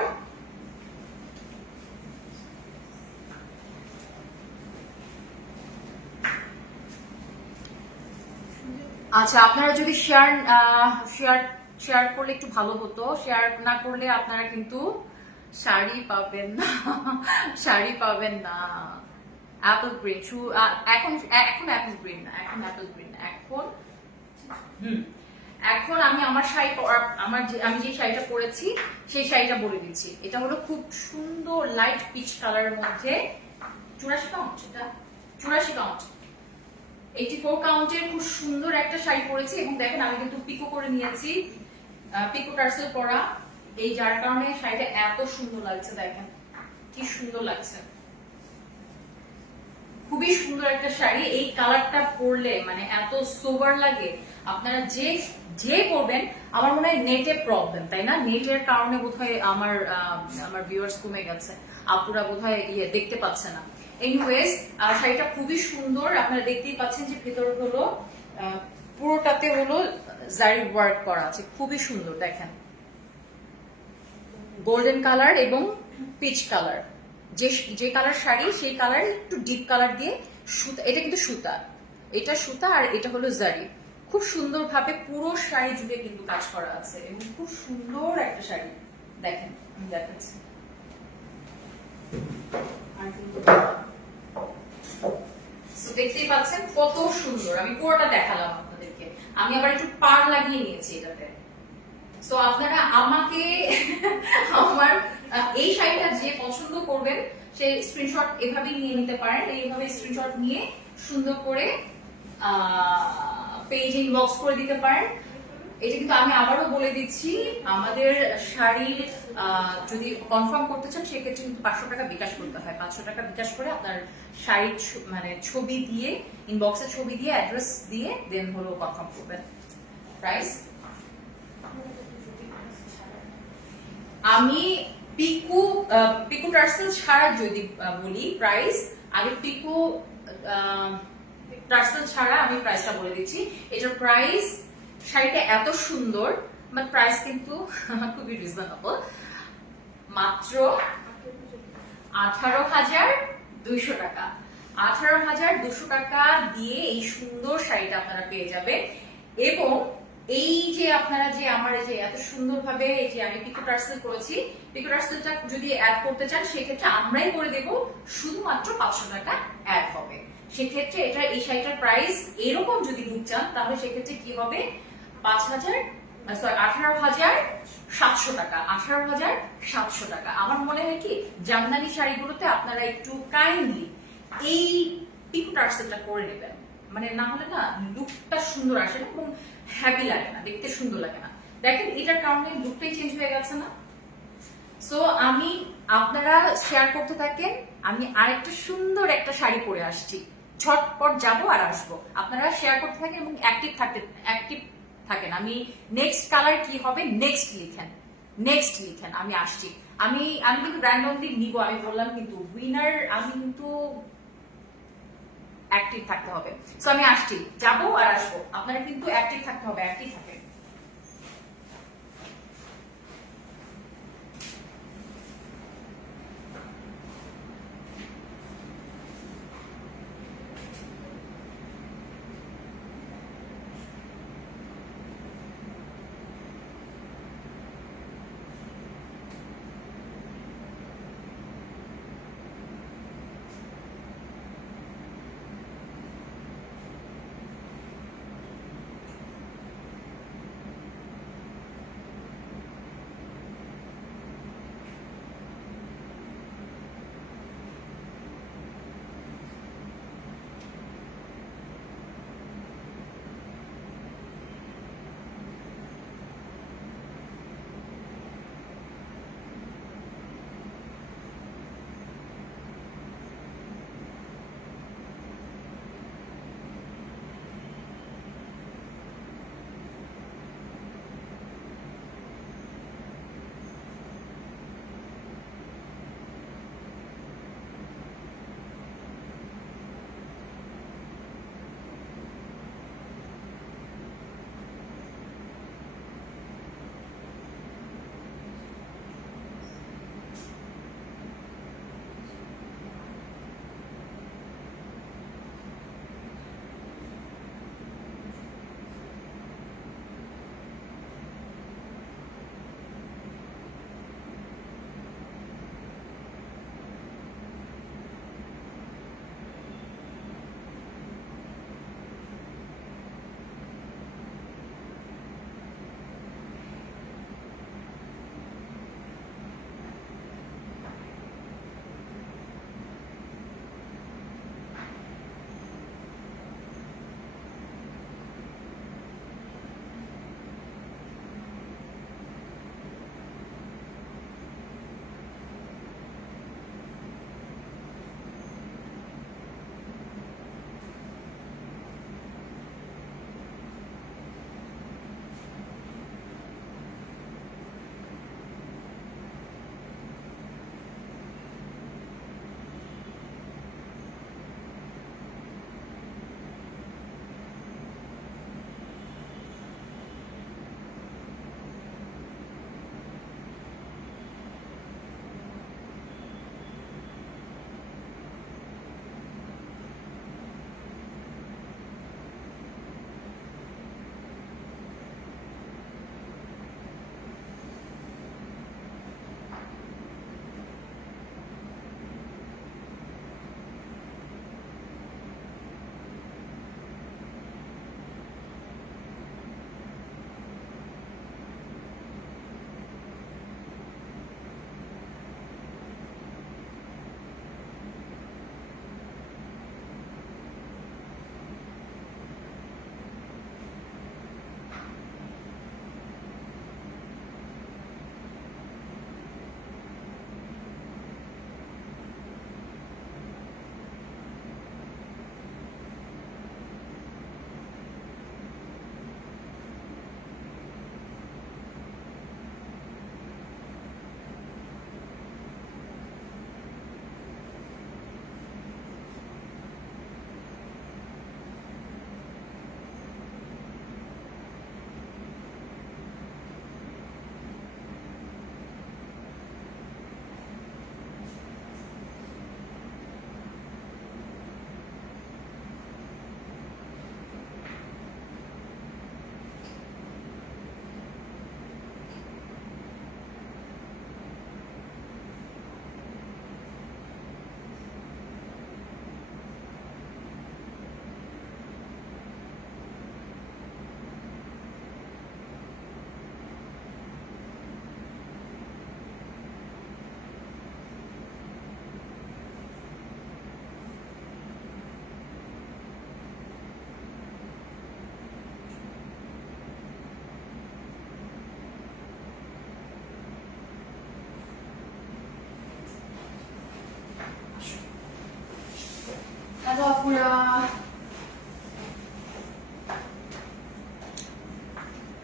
আচ্ছা, আপনারা যদি শেয়ার করলে একটু ভালো হতো। শেয়ার না করলে আপনারা কিন্তু শাড়ি পাবেন না, শাড়ি পাবেন না। অ্যাপল গ্রিন এখন অ্যাপল গ্রিন না, এখন অ্যাপল গ্রিন না, এখন আমি আমার শাড়ি, আমি যে শাড়িটা পরেছি সেই শাড়িটা বলে দিচ্ছি। এটা হলো খুব সুন্দর লাইট পিচ কালারের মধ্যে 84 কাউন্ট, এটা 84 কাউন্ট, 84 কাউন্টের খুব সুন্দর একটা শাড়ি পরেছি। এবং দেখেন আমি কিন্তু পিকো করে নিয়েছি, পিকো টার্সেল করা, এই যার কারণে শাড়িটা এত সুন্দর লাগছে। দেখেন কি সুন্দর লাগছে, খুবই সুন্দর একটা শাড়ি। এই কালারটা পরলে মানে এত সোবার লাগে, আপনারা যে যে পরবেন। আমার মনে হয় নেটে প্রবলেম, তাই না? নেটের কারণে বোধহয় আমার ভিউয়ার্স কমে গেছে, আপুরা বোধহয় দেখতে পাচ্ছে না। এনিওয়েজ, শাড়িটা খুবই সুন্দর। আপনারা দেখতেই পাচ্ছেন যে ভিতর হলো পুরোটাতে হলো জারি ওয়ার্ক করা আছে, খুবই সুন্দর। দেখেন গোল্ডেন কালার এবং পিচ কালার, যে কালার শাড়ি সেই কালার একটু ডিপ কালার দিয়ে সুতা, এটা কিন্তু সুতা, এটা সুতা আর এটা হলো জারি। খুব সুন্দরভাবে পুরো শাড়ি জুড়ে কিন্তু কাজ করা আছে এবং খুব সুন্দর একটা শাড়ি। দেখেন আমি দেখাচ্ছি, দেখতেই পাচ্ছেন কত সুন্দর। আমি পুরোটা দেখালাম আপনাদেরকে, আমি আবার একটু পার লাগিয়ে নিয়েছি এটাতে। সো আপনারা আমাকে আমার এই শাড়িটা যে পছন্দ করবেন সেই স্ক্রিনশট এভাবেই নিয়ে নিতে পারেন। এইভাবে স্ক্রিনশট নিয়ে সুন্দর করে পেজে ইনবক্স করে দিতে পারেন। এটা কিন্তু আমি আবারও বলে দিচ্ছি, আমাদের শাড়ির যদি কনফার্ম করতে চান সেক্ষেত্রে কিন্তু 500 টাকা বিকাশ করতে হয়। 500 টাকা বিকাশ করে আপনার শাড়ির মানে ছবি দিয়ে, ইনবক্সে ছবি দিয়ে, অ্যাড্রেস দিয়ে দেন হলো কনফার্ম করবেন। প্রাইস আমি পিকু টার্সেল ছাড়া যদি বলি প্রাইস, আগে পিকু টার্সেল ছাড়া আমি প্রাইসটা বলে দিচ্ছি। এটার প্রাইস, শাড়িটা এত সুন্দর বাট প্রাইস কিন্তু খুবই রিজনেবল, মাত্র 18,200 টাকা। 18,200 টাকা দিয়ে এই সুন্দর শাড়িটা আপনারা পেয়ে যাবেন। এবং এই যে আপনারা যে আমার এই যে এত সুন্দরভাবে এই যে আমি পিকো টার্সেল করেছি, পিকো টার্সেলটা যদি অ্যাড করতে চান সেক্ষেত্রে আমরাই করে দেব, শুধুমাত্র 500 টাকা অ্যাড হবে। সেক্ষেত্রে এটা এই শাড়িটার প্রাইস এরকম যদি লুক চান তাহলে সেক্ষেত্রে কি হবে, 18,700 টাকা। 18,700 টাকা। আমার মনে হয় কি জামদানি শাড়িগুলোতে আপনারা একটু কাইন্ডলি এই পিকো টার্সেলটা করে নেবেন, মানে না হলে না লুকটা সুন্দর আসে না এবং হ্যাপি লাগে না, দেখতে সুন্দর লাগে না। দেখেন এটার কারণে লুকটাই চেঞ্জ হয়ে গেছে না? সো আমি, আপনারা শেয়ার করতে থাকেন, আমি আরেকটা সুন্দর একটা শাড়ি পরে আসছি, ঝটপট যাবো আর আসবো। আপনারা শেয়ার করতে থাকেন এবং অ্যাক্টিভ থাকেন। আমি নেক্সট কালার কি হবে নেক্সট লিখেন, আমি আসছি। আমি কিন্তু র্যান্ডমলি নিব, আমি বললাম কিন্তু উইনার, আমি কিন্তু অ্যাক্টিভ থাকতে হবে। সো আমি আসছি, যাবো আর আসবো, আপনারা কিন্তু অ্যাক্টিভ থাকতে হবে, অ্যাক্টিভ থাকেন।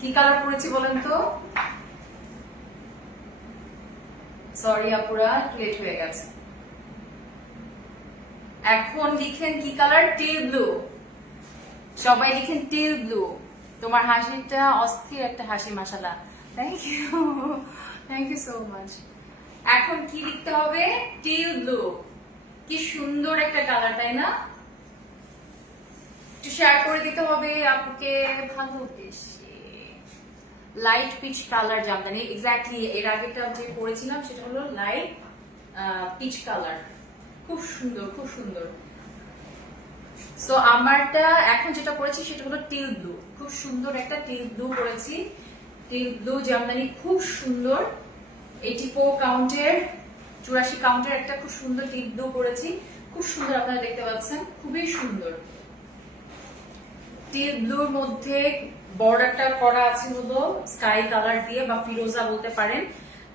কি কালার পরেছি বলেন তো? সরি আপুরা, লেট হয়ে গেছে। এখন লিখেন কি কালার? Teal blue. সবাই লিখেন টিল ব্লু। তোমার হাসিটা অস্থির একটা হাসি, মাশাআল্লাহ। Thank you so much. এখন কি লিখতে হবে? Teal blue. কি সুন্দর একটা কালার, তাই না? একটু শেয়ার করে দিতে হবে আপুকে ভালো উদ্দেশ্যে। Light peach colour Jamdani, exactly এর আগেটা যে পরেছিলাম সেটা হলো লাইট পিচ কালার। খুব সুন্দর, খুব সুন্দর। সো আমারটা এখন যেটা পরেছি সেটা হলো টিল ব্লু। খুব সুন্দর একটা টিল ব্লু পরেছি। টিল ব্লু জামদানি খুব সুন্দর। 84 কাউন্টের, 84 কাউন্টের একটা খুব সুন্দর টিল ব্লু পরেছি। খুব সুন্দর, আপনারা দেখতে পাচ্ছেন, খুবই সুন্দর। টিল ব্লুর মধ্যে বর্ডারটা করা আছে হলো স্কাই কালার দিয়ে বা ফিরোজা বলতে পারেন।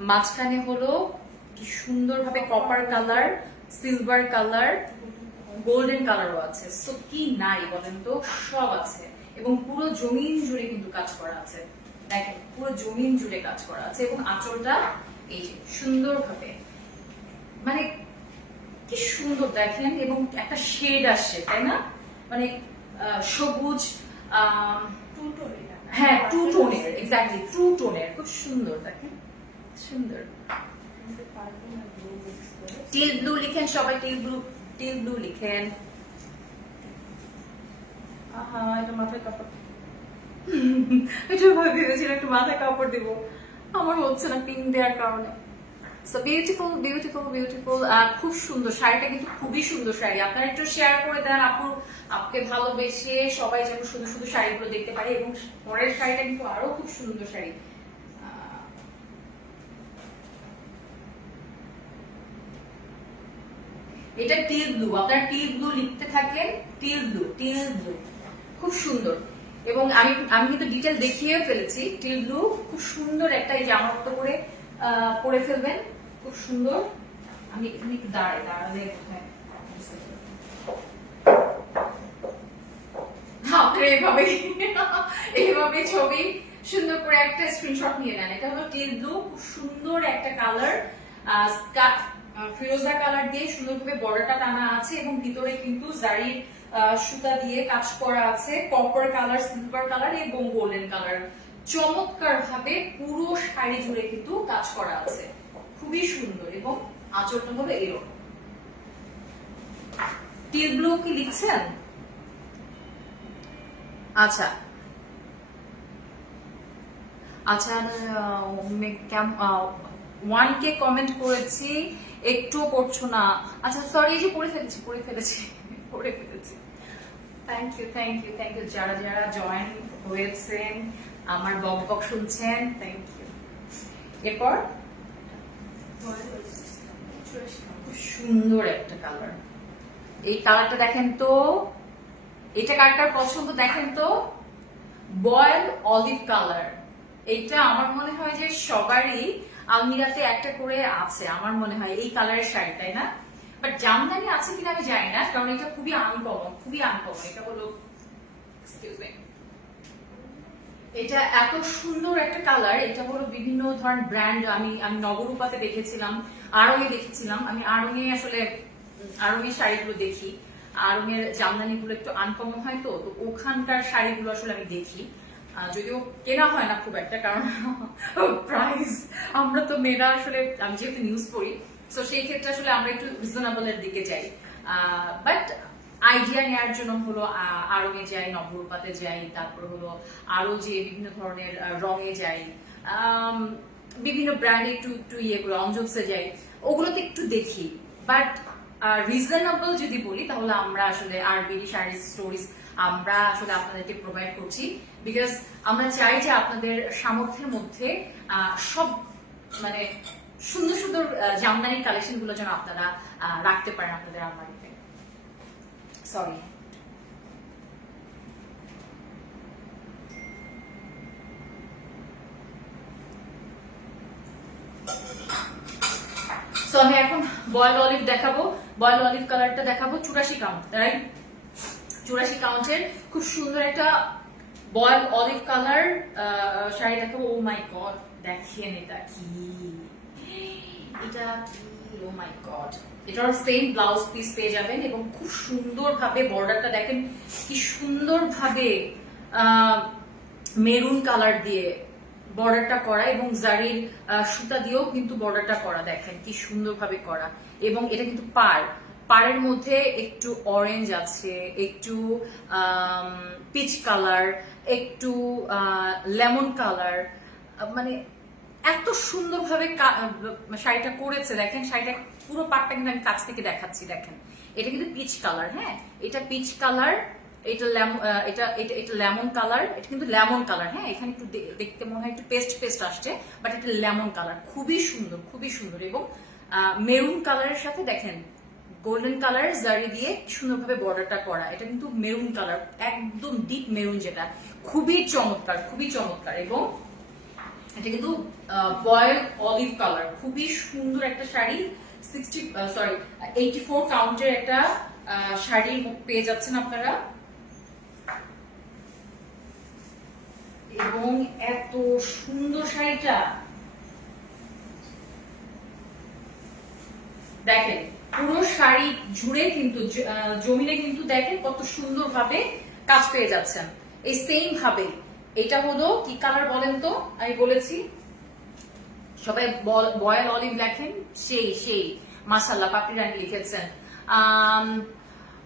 মাঝখানে হলো কি সুন্দরভাবে copper colour, silver colour, golden কালারও আছে। সো কি নাই বলেন তো? সব আছে। এবং পুরো জমিন জুড়ে কিন্তু কাজ করা আছে। দেখেন, পুরো জমিন জুড়ে কাজ করা আছে। এবং আঁচলটা এই যে সুন্দরভাবে, মানে কি সুন্দর দেখেন। এবং একটা শেড আসছে, তাই না? মানে সবুজ, হ্যাঁ টু টোনের, এক্স্যাক্টলি টু টোনের। খুব সুন্দর দেখেন, সুন্দর। টিল ব্লু লিখেন সবাই, টিল ব্লু, টিল ব্লু লিখেন। আহা, এটা মাথায় কাপড়, এটা ভেবেছিলাম একটু মাথায় কাপড় দিব, আমার হচ্ছে না পিন দেওয়ার কারণে। So beautiful, beautiful, beautiful. খুব সুন্দর শাড়িটা, কিন্তু খুবই সুন্দর শাড়ি। আপনারা একটু শেয়ার করে দেন আপু, আপকে ভালোবেসে সবাই যেন শুধু শুধু শাড়িগুলো দেখতে পারে। এবং পরের শাড়িটা কিন্তু আরো খুব সুন্দর শাড়ি। এটা টিল ব্লু, আপনারা টিল ব্লু লিখতে থাকেন। টিল ব্লু, টিল ব্লু, খুব সুন্দর। এবং আমি কিন্তু ডিটেল দেখিয়ে ফেলেছি। টিল ব্লু খুব সুন্দর একটা, এই যে আমার মতো করে পরে ফেলবেন, খুব সুন্দর। আমি এখানে একটু দাঁড়ালে কোথায় আপনারা এইভাবে ছবি সুন্দর করে একটা স্ক্রিনশট নিয়ে নেন। এটা হলো টিল ব্লু, খুব সুন্দর একটা কালার। ফিরোজা কালার দিয়ে সুন্দরভাবে বর্ডারটা টানা আছে এবং ভিতরে কিন্তু জারির সুতা দিয়ে কাজ করা আছে। কপার কালার, সিলভার কালার এবং গোল্ডেন কালার চমৎকার ভাবে পুরো শাড়ি জুড়ে কিন্তু কাজ করা আছে। খুবই সুন্দর। এবং আঁচলটা হলো এরকম। টিল ব্লু কি লিখছেন? আচ্ছা আচ্ছা, 1K কমেন্ট করেছি, একটু পড়ছো না। আচ্ছা সরি, এই যে পড়ে ফেলেছি। Thank you, thank you, thank you যারা যারা জয়েন হয়েছেন, আমার বক শুনছেন, থ্যাংক ইউ। এরপর সুন্দর একটা কালার, এই কালারটা দেখেন তো, এটা কার কার পছন্দ দেখেন তো? বয়েল অলিভ কালার। এইটা আমার মনে হয় যে সবারই আলমিরাতে একটা করে আছে, আমার মনে হয় এই কালারের শাড়ি, তাই না? বাট জামদানি আছে কিনা আমি জানি না, কারণ এটা খুবই আনকমন, খুবই আনকমন। এটা হলো, এক্সকিউজ মি, এটা এত সুন্দর একটা কালার। এটা হলো বিভিন্ন ধরনের ব্র্যান্ড, আমি নবরূপাতে দেখেছিলাম, আড়ঙে দেখেছিলাম। আমি আড়ঙে আসলে আড়ঙের শাড়িগুলো দেখি, আড়ঙের জামদানিগুলো একটু আনকমন হয়, তো ওখানকার শাড়িগুলো আসলে আমি দেখি। যদিও কেনা হয় না খুব একটা, কারণ প্রাইস, আমরা তো মেয়েরা আসলে, আমি যেহেতু নিউজ পড়ি, তো সেই ক্ষেত্রে আসলে আমরা একটু রিজনেবলের দিকে যাই। বাট আইডিয়া নেওয়ার জন্য হলো আড়ঙে যাই, নবরূপাতে যাই, তারপর হলো আরো যে বিভিন্ন ধরনের রঙে যাই, বিভিন্ন ব্র্যান্ডে একটু ইয়ে করে অঞ্জলসে যাই, ওগুলোতে একটু দেখি। বাট রিজনেবল যদি বলি তাহলে আমরা আসলে আরবিডি শাড়ি স্টোরিজ আমরা আসলে আপনাদেরকে প্রোভাইড করছি, বিকজ আমরা চাই যে আপনাদের সামর্থ্যের মধ্যে সব মানে সুন্দর সুন্দর জামদানির কালেকশন গুলো যেন আপনারা রাখতে পারেন আপনাদের আলমারিতে। সরি, সো আমি এখন বয়েল অলিভ দেখাবো। বয়েল অলিভ কালারটা দেখাবো 84 কাউন্ট, রাইট? 84 কাউন্টের খুব সুন্দর একটা বয়েল অলিভ কালার শাড়ি দেখাবো। ও মাই গড, দেখেন এটা কি, এটা কি, ও মাই গড। এটার সেম ব্লাউজ পিস পেয়ে যাবেন এবং খুব সুন্দর ভাবে বর্ডারটা দেখেন কি সুন্দর ভাবে মেরুন কালার দিয়ে বর্ডারটা করা এবং জারির সুতা দিয়েও কিন্তু বর্ডারটা করা, দেখেন কি সুন্দর ভাবে করা। এবং এটা কিন্তু পাড়ের মধ্যে একটু অরেঞ্জ আছে, একটু পিচ কালার, একটু লেমন কালার, মানে এত সুন্দরভাবে শাড়িটা করেছে। দেখেন শাড়িটা পুরো পাটটা কিন্তু আমি কাছ থেকে দেখাচ্ছি, দেখেন এটা কিন্তু পিচ কালার। হ্যাঁ, এটা পিচ কালার, এটা এটা লেমন কালার, এটা কিন্তু লেমন কালার। হ্যাঁ, এখানে একটু দেখতে মনে হয় একটু পেস্ট আসছে, বাট এটা লেমন কালার, খুবই সুন্দর, খুবই সুন্দর। এবং মেরুন কালারের সাথে দেখেন গোল্ডেন কালার জারি দিয়ে সুন্দরভাবে বর্ডারটা করা। এটা কিন্তু মেরুন কালার, একদম ডিপ মেরুন, যেটা খুবই চমৎকার, খুবই চমৎকার। এবং এটা কিন্তু বয়েল অলিভ কালার, খুবই সুন্দর একটা শাড়ি। 84 কাউন্টের একটা শাড়ি পেয়ে যাচ্ছেন আপনারা। এবং এত সুন্দর শাড়িটা দেখেন, পুরো শাড়ি জুড়ে কিন্তু জমিনে কিন্তু দেখেন কত সুন্দর ভাবে কাজ পেয়ে যাচ্ছেন। এই সেম ভাবে এটা হলো কি কালার বলেন তো, আমি বলেছি সবাই বয়েল অলিভ লেখেন, সেই মাশাআল্লাহ পাপড়ি রানী লিখেছেন।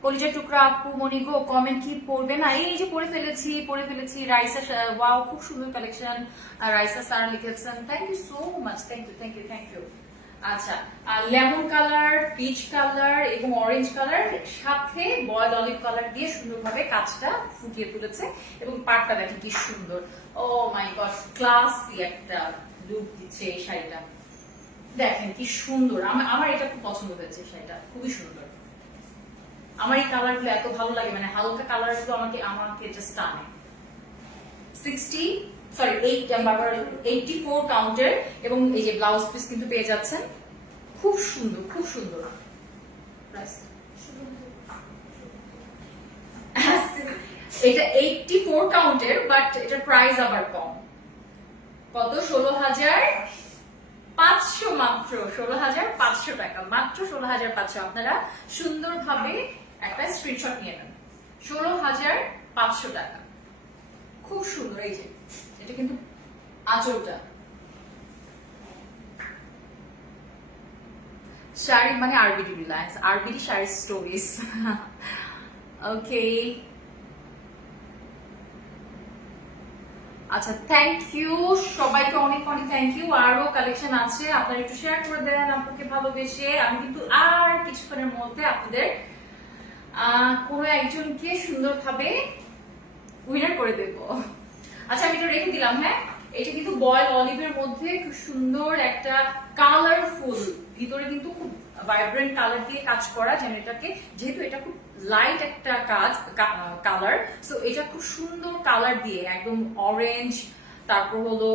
কলিজা টুকরা আপু মনি গো, কমেন্ট কি পড়বে না? এই যে পড়ে ফেলেছি। রাইসা, ওয়াও খুব সুন্দর কালেকশন, রাইসা স্যার লিখেছেন, thank you so much, thank you. আচ্ছা, লেমন কালার, পিচ কালার এবং অরেঞ্জ কালার সাথে বয়েল অলিভ কালার দিয়ে সুন্দরভাবে কাজটা ফুটিয়ে তুলেছে। এবং পাটটা দেখেন কি সুন্দর, ও মাই গড, ক্লাসি একটা লুক দিচ্ছে এই শাড়িটা। দেখেন কি সুন্দর, আমার এটা খুব পছন্দ হয়েছে, শাড়িটা খুবই সুন্দর। আমার এই কালার গুলো এত ভালো লাগে, মানে হালকা কালার গুলো আমাকে জাস্ট টানে। 84 কাউন্টের এবং এই যে ব্লাউজ পিস কিন্তু পেয়ে যাচ্ছেন, খুব সুন্দর, খুব সুন্দর। এটা 84 কাউন্টের, বাট এটার প্রাইস আবার কম। কত? 16,500 মাত্র, 16,500 টাকা, মাত্র 16,500। আপনারা সুন্দরভাবে একটা স্ক্রিনশট নিয়ে নেন। 16,500 টাকা, খুব সুন্দর। এই যে এটা কিন্তু আঁচলটা, শাড়ি মানে RBD Reliance, RBD sari stories. Okay, আচ্ছা, থ্যাংক ইউ সবাইকে, অনেক থ্যাংক ইউ। আরো কালেকশন আছে, আপনারা একটু শেয়ার করে দেন আপনাকে ভালোবেসে। আমি কিন্তু আর কিছুক্ষণের মধ্যে আপনাদের কোনো একজনকে সুন্দরভাবে উইনার করে দেব। আচ্ছা, আমি এটা রেখে দিলাম। হ্যাঁ, এটা কিন্তু বয়েল অলিভের মধ্যে খুব সুন্দর একটা কালারফুল, ভিতরে কিন্তু খুব ভাইব্রেন্ট কালার দিয়ে কাজ করা, যেন এটাকে, যেহেতু এটা খুব লাইট একটা কালার, সো এটা খুব সুন্দর কালার দিয়ে একদম অরেঞ্জ, তারপর হলো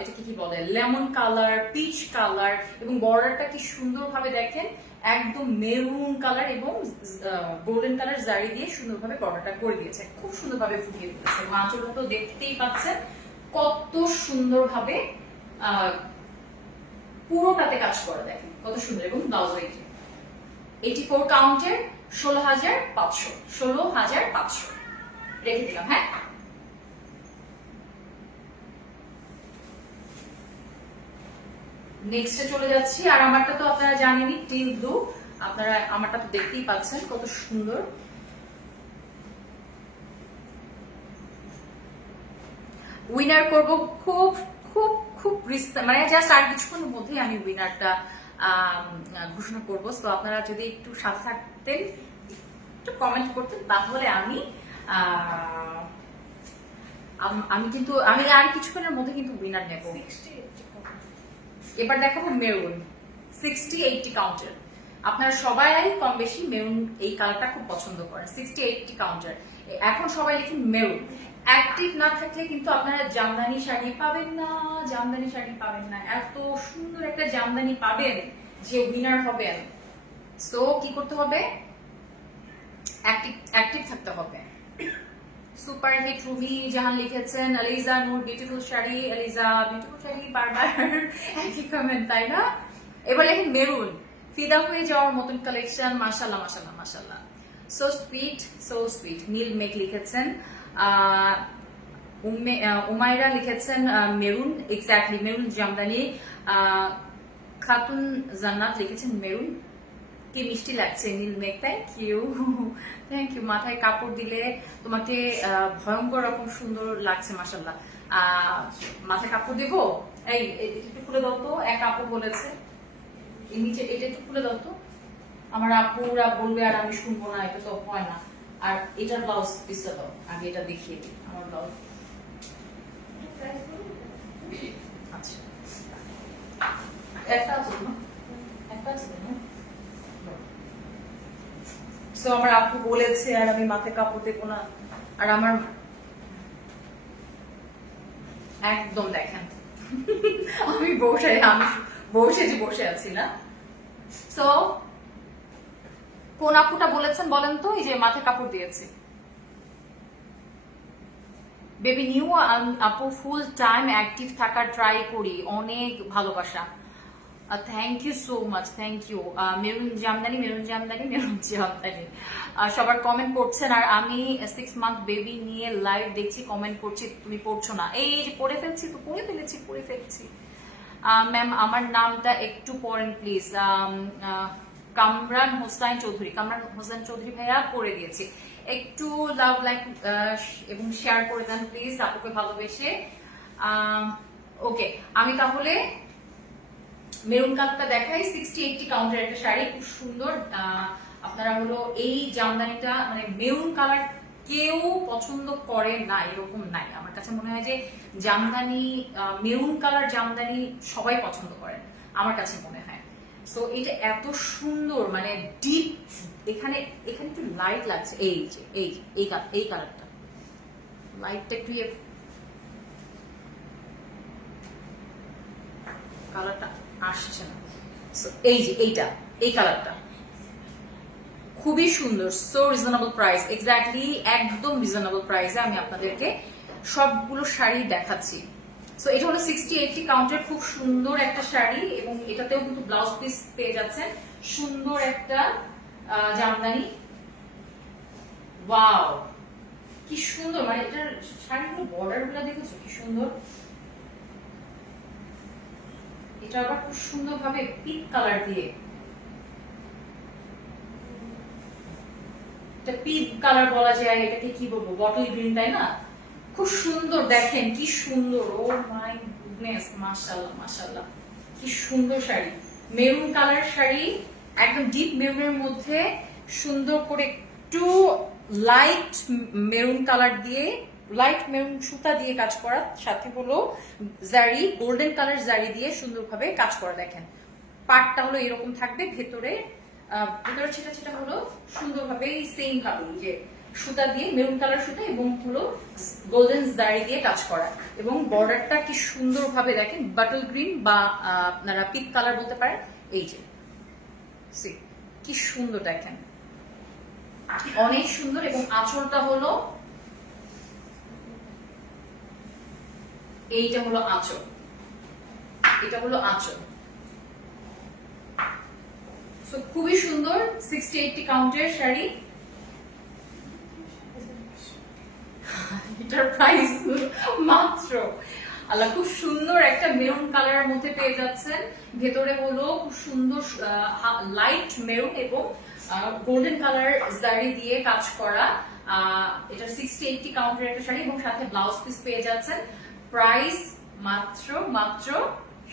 এটাকে কি বলে, লেমন কালার, পিচ কালার, এবং বর্ডারটা কি সুন্দরভাবে দেখেন একদম মেরুন কালার এবং গোল্ডেন কালার জারি দিয়ে সুন্দরভাবে বর্ডারটা করে দিয়েছে, খুব সুন্দরভাবে ফুটিয়ে দিয়েছে। আঁচলটা তো দেখতেই পাচ্ছেন কত সুন্দরভাবে পুরোটাতে কাজ করা, দেখেন কত সুন্দর। এবং ব্লাউজ 84 কাউন্টের 16,500 রেখে দিলাম। হ্যাঁ, নেক্সটে চলে যাচ্ছি। আর আমারটা তো আপনারা জানেনই, টিল ব্লু, আপনারা আমারটা তো দেখতেই পাচ্ছেন কত সুন্দর। উইনার করব খুব খুব খুব মানে জাস্ট আর কিছুক্ষণের মধ্যেই আমি উইনারটা ঘোষণা করব। তো আপনারা যদি একটু সাথে থাকতেন, একটু কমেন্ট করতেন, তাহলে আমি আর কিছুক্ষণের মধ্যে কিন্তু উইনার নেব। এবার দেখাবো মেরুন 60-80 কাউন্টার। আপনারা সবাই কম বেশি মেরুন এই কালারটা খুব পছন্দ করেন। 60-80 কাউন্টার, এখন সবাই লিখুন মেরুন। অ্যাক্টিভ না থাকলে কিন্তু আপনারা জামদানি শাড়ি পাবেন না, এত সুন্দর একটা জামদানি পাবেন যে উইনার হবেন। সো কি করতে হবে? অ্যাক্টিভ থাকতে হবে। সুপার হিট রুমি জাহান লিখেছেন এলিজা নূর বিউটিফুল শাড়ি, এলিজা বিউটিফুল শাড়ি বারবার একই কমেন্ট, তাই না? এবার লেখেন মেরুন, ফিদা হয়ে যাওয়ার মতন কালেকশন, মাশাআল্লাহ মাশাআল্লাহ মাশাআল্লাহ, সো সুইট সো সুইট। নীল মেঘ লিখেছেন, উমাইরা লিখেছেন maroon, exactly maroon Jamdani. Khatun জান্নাত লিখেছেন মেরুন, কি মিষ্টি লাগছে নীল মেঘ, থ্যাংক ইউ থ্যাংক ইউ। মাথায় কাপড় দিলে তোমাকে ভয়ঙ্কর রকম সুন্দর লাগছে মাশাআল্লাহ। মাথায় কাপড় দেবো, এই একটু খুলে দাও তো, এক আপু বলেছে এই নিচে এটা একটু খুলে দাও তো, আমার আপুরা বলবে আর আমি শুনবো না, এটা তো হয় না। আর এটার ব্লাউজ পিসটা দাও, আগে এটা দেখিয়ে দিই আমার ব্লাউজ। আচ্ছা একটা আছে না, একটা আছে না। সো আমার আপু বলেছে আর আমি মাথায় কাপড় দেবো না, আর আমার একদম দেখেন আমি বসে আছি না। সো কোন আপুটা বলেছেন বলেন তো, এই যে মাথায় কাপড় দিয়েছি। বেবি নিউ আপু, ফুল টাইম অ্যাক্টিভ থাকার ট্রাই করি, অনেক ভালোবাসা। Thank you so much, thank you. Maroon Jamdani maroon Jamdani maroon Jamdani সবার কমেন্ট পড়ছেন, আর আমি 6 মান্থ বেবি নিয়ে লাইভ দেখছি, কমেন্ট করছি, তুমি পড়ছো না। এই যে পড়ে ফেলছি তো, পড়ে ফেলছি। ম্যাম আমার নামটা একটু পড়েন প্লিজ। কামরান হোসাইন চৌধুরী, কামরান হোসেন চৌধুরী ভাইয়া পড়ে দিয়েছি, একটু লাভ লাইক এবং শেয়ার করে দেন প্লিজ আপুকে ভালোবেসে। ওকে, আমি তাহলে মেরুন কালারটা দেখাই। 60-80 কাউন্টের একটা শাড়ি, খুব সুন্দর। আপনারা হলো এই জামদানিটা, মানে মেরুন কালার কেউ পছন্দ করে না এরকম নাই, আমার কাছে মনে হয় যে জামদানি, মেরুন কালার জামদানি সবাই পছন্দ করেন আমার কাছে মনে হয়। সো এটা এত সুন্দর, মানে ডিপ, এখানে একটু লাইট লাগছে, এই যে এই কালারটা, লাইটটা একটু কালারটা আসছে না। এই যে এই কালারটা খুবই সুন্দর, সো রিজনেবল প্রাইস, এক্স্যাক্টলি একদম রিজনেবল প্রাইসে আমি আপনাদেরকে সবগুলো শাড়ি দেখাচ্ছি। সো এটা হলো 60-80 কাউন্টের খুব সুন্দর একটা শাড়ি, এবং এটাতেও কিন্তু ব্লাউজ পিস পেয়ে যাচ্ছেন, সুন্দর একটা জামদানি। ওয়াও কি সুন্দর, মানে এটার শাড়িগুলো বর্ডার গুলো দেখেছো কি সুন্দর, এটা আবার খুব সুন্দর ভাবে পিঙ্ক কালার দিয়ে, এটা পিঙ্ক কালার বলা যায়, এটাকে কি বলবো, বটল গ্রিন, তাই না? খুব সুন্দর, দেখেন কি সুন্দর, ও মাই গুডনেস, মাশাআল্লাহ মাশাআল্লাহ, কি সুন্দর শাড়ি। মেরুন কালার শাড়ি, একদম ডিপ মেরুনের মধ্যে সুন্দর করে একটু লাইট মেরুন কালার দিয়ে, লাইট মেরুন সুতা দিয়ে কাজ করা, সাথে হলো জারি, গোল্ডেন কালার জারি দিয়ে সুন্দরভাবে কাজ করা। দেখেন পাটটা হলো এরকম থাকবে, ভেতরে ছিটা হলো সুন্দরভাবে সেম কালার, যে সুতা দিয়ে মেরুন কালার সুতা এবং হলো গোল্ডেন জারি দিয়ে কাজ করা, এবং বর্ডারটা কি সুন্দরভাবে দেখেন, বাটল গ্রিন বা আপনারা পিঙ্ক কালার বলতে পারেন। এই যে কি সুন্দর, দেখেন অনেক সুন্দর। এবং আঁচলটা হলো, এইটা হলো আঁচল, এটা হলো আঁচল। খুবই সুন্দর 60-80 কাউন্টের শাড়ি, এটার প্রাইস মাত্র, আল্লাহ, খুব সুন্দর একটা মেরুন কালারের মধ্যে পেয়ে যাচ্ছেন, ভেতরে হলো খুব সুন্দর লাইট মেরুন এবং গোল্ডেন কালার জারি দিয়ে কাজ করা। এটা 60-80 কাউন্টের একটা শাড়ি, এবং সাথে ব্লাউজ পিস পেয়ে যাচ্ছেন। প্রাইস মাত্র